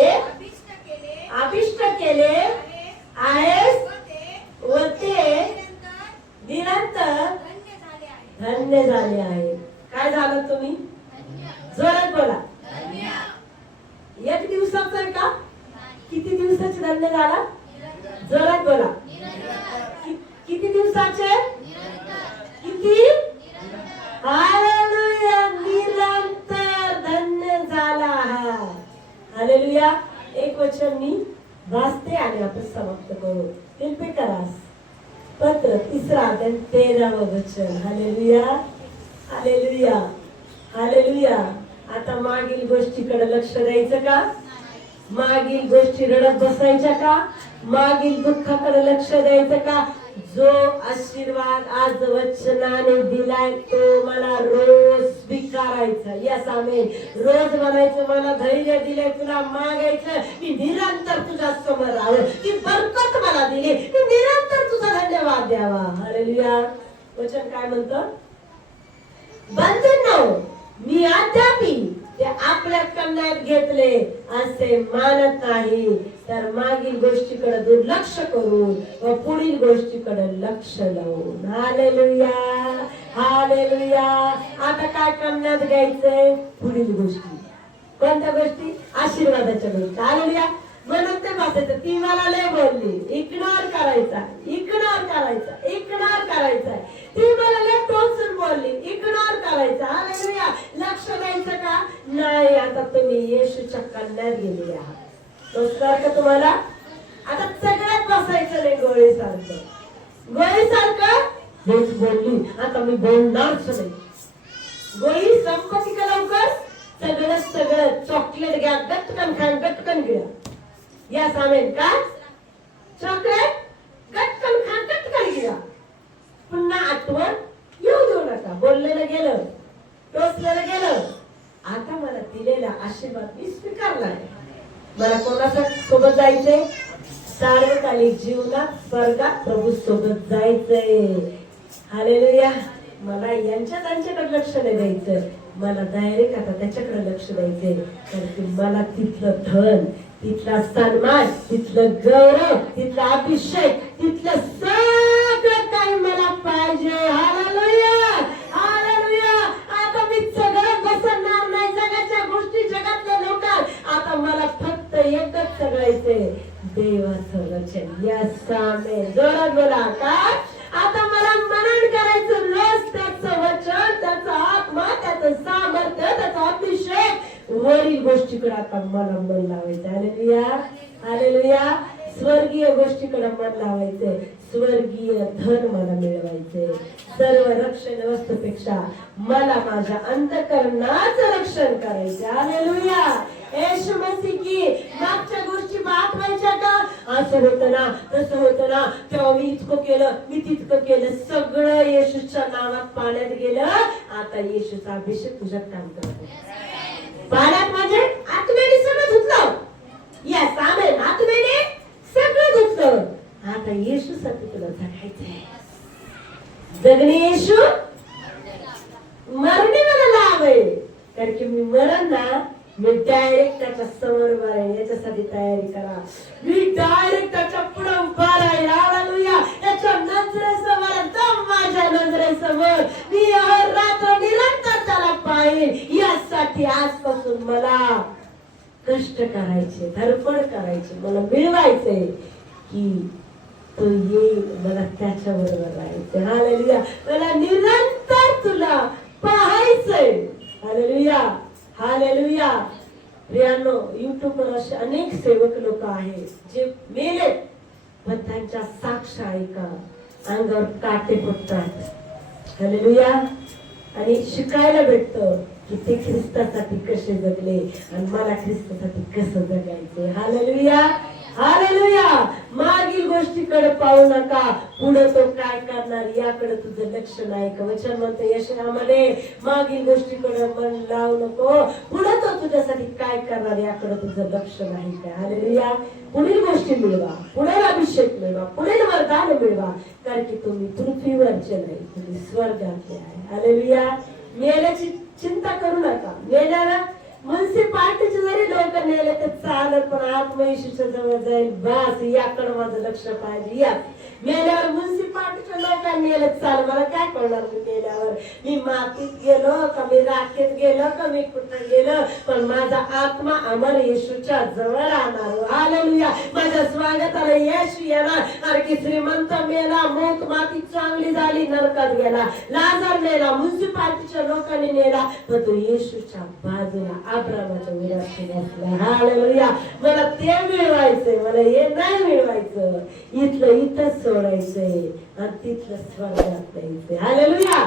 अभिष्ट केले आहेस व ते निरंतर धन्य झाले आहे. काय झालं तुम्ही? जोरात बोला. एक दिवसाचं आहे का? किती दिवसाचे धन्य झाला? जोरात बोला. किती दिवसाचे? किती? हालेलुया. निरंतर धन्य झाला हा. हालेलुया. एक वचन मी वाचते आणि आपण समाप्त करू. फिलिप्पियरास पत्र 3:13 वचन. हालेलुया. हालेलुया. हालेलुया. आता मागील गोष्टीकडे लक्ष द्यायचं का? मागील गोष्टी रडत बसायच्या का? मागील दुःखाकडे लक्ष द्यायचं का? जो आशीर्वाद आज वचनाने दिलाय तो मला रोज स्वीकारायचा. Yes amen. रोज म्हणायचं मला धैर्य दिलंय तुला मागायचं, मी निरंतर तुझ्या समोर राहावं, ती बरकत मला दिली, मी निरंतर तुझा धन्यवाद द्यावा. हालेलुया. वचन काय म्हणतं? बंधन मी अद्यापी ते आपल्या कण्यात घेतले असे मानत नाही, तर मागील गोष्टीकडे दुर्लक्ष करून व पुढील गोष्टीकडे लक्ष लावून. Hallelujah, hallelujah. आता काय कण्यात घ्यायचंय? पुढील गोष्टी. कोणत्या गोष्टी? आशीर्वादाच्या गोष्टी. हालेलुया. म्हणून ते बसायचं, ती मला लय बोलली, इग्नोर करायचा, इग्नोर करायचा, इग्नोर करायचा. ती मला लय टोचून बोलली, इग्नोर करायचा. हालेलुया. लक्ष द्यायचं का? नाही. आता तुम्ही येशूच्या कण्यात गेलेले आहात. नमस्कार का तुम्हाला? आता सगळ्यात बसायचं नाही गोळीसारखं. गोळीसारखं हेच बोलली, आता मी बोलणारच नाही. गोळी संपत्ती का लवकर? सगळं सगळं चॉकलेट घ्या, गटकन खा, गटकन घ्या. या सामेन का? चॉकलेट गटकन खा, गटकन घ्या. पुन्हा आठवण येऊ देऊ नका. बोललेलं गेलं, टोचलेलं गेलं. आता मला दिलेला आशीर्वाद मी स्वीकारलाय. मला कोणाच्या सोबत जायचंय? सार्वकालिक जीवनात स्वर्गात प्रभू सोबत जायचंय. हालेलुया. मला यांच्या त्यांच्याकडे लक्ष नाही द्यायचं, मला डायरेक्ट आता त्याच्याकडे लक्ष द्यायचंय. कारण मला तिथलं धन, तिथला सन्मान, तिथलं गौरव, तिथला अभिषेक, तिथलं सगळं काही मला पाहिजे. Hallelujah, hallelujah. आता मी सगळं बसणार नाही जगाच्या गोष्टी, जगातल्या लोक. आता मला फक्त एकच सगळायचंय, देवाचं वचन. Yes amen. जोरात बोला. काय? आता मला मनन करायचं रोज त्याचं वचन, त्याचा आत्मा, त्याचं सामर्थ्य, त्याचा अभिषेक. वरील गोष्टीकडे आता मला मन लावायचं. Hallelujah, hallelujah. स्वर्गीय गोष्टीकडे मन लावायचंय, स्वर्गीय धन मला मिळवायचंय. सर्व रक्षण वस्तूपेक्षा मला माझ्या अंतःकरणाचं रक्षण करायचं. हालेलुया. येशू मसीह की मागच्या गोष्टी आठवायच्या का? असं होतं ना, तसं होतं ना, तेव्हा मी इतकं केलं, मी तितकं केलं. सगळं येशूच्या नावात पाण्यात गेलं. आता येशूचा अभिषेक तुझ्यात काम करतो. पाण्यात म्हणजे आत्म्याने सगळं धुतलं. Yes amen. आत्म्याने सगळं धुतलं. आता येशूसाठी तुला जगायचंय. जगणे येशू, मरणे मला लाभ आहे. कारण की मी मरण ना, मी डायरेक्ट त्याच्या समोर उभा राहील. याच्यासाठी तयारी करा. मी डायरेक्ट त्याच्या पुढे उभा राहील. हालेलुया. त्याच्या नजरेसमोर, एकदम माझ्या नजरेसमोर मी रात्र निरंतर त्याला पाहिल. यासाठी आजपासून मला कष्ट करायचे, धडपड करायची, मला मिळवायचंय की तो येईल, मला त्याच्या बरोबर राहायचं. हालेलुया. मला निरंतर तुला पाहायचंय. हालेलुया, हालेलुया. प्रियांनो, युट्यूबवर असे अनेक सेवक लोक आहेत जे मेले, पण त्यांच्या साक्ष ऐका, अंगावर काटे फुटतात. हालेलुया. आणि शिकायला भेटतं की ते ख्रिस्तासाठी कसे जगले आणि मला ख्रिस्तासाठी कसं जगायचे. Hallelujah, hallelujah. मागील गोष्टीकडे पाहू नका, पुढे तो काय करणार याकडे तुझं लक्ष नाही का? वचन म्हणतं यशामध्ये, मागील गोष्टीकडे मन लावू नको, पुढे तो तुझ्यासाठी काय करणार याकडे तुझं लक्ष नाही का? हालेलुया. पुढील गोष्टी मिळवा, पुढील अभिषेक मिळवा, पुढील वरदान मिळवा. कारण की तुम्ही पृथ्वीवरचे नाही, तुम्ही स्वर्गातले आहे. हालेलुया. मेल्याची चिंता करू नका. मेल्याला म्युन्सिपाल्टीचे जरी लोक नेले तर चालत, पण आत्मयेशूच्या जवळ जाईल. बस याकडे माझं लक्ष पाहिजे. या मेल्यावर म्युन्सिपाल्टीच्या लोकांनी नेलं चाल, मला काय कळणार? मी मेल्यावर मी मातीत गेलो का, मी राखेत गेलो का, मी कुठं गेलो, पण माझा आत्मा अमर येशूच्या जवळ राहणार. हालेलुया. माझ्या स्वागताला येशू येणार. कारण की श्रीमंत मेला, मोत मातीत चांगली झाली, नरकात गेला. लाजार नेला, म्युन्सिपाल्टीच्या लोकांनी नेला, पण तो येशूच्या बाजूला अब्रामाच्या विराशी बसला. हालेलुया. मला ते मिळवायचंय, मला हे नाही मिळवायचं. इथलं इथंच सोडायचंय आणि तिथलं स्वर्गात द्यायचंय. हालेलुया.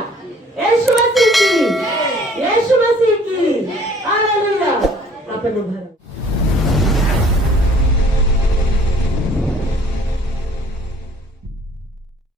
येशू मसीह की, येशू मसीह की. हालेलुया. आपण उभा राहू.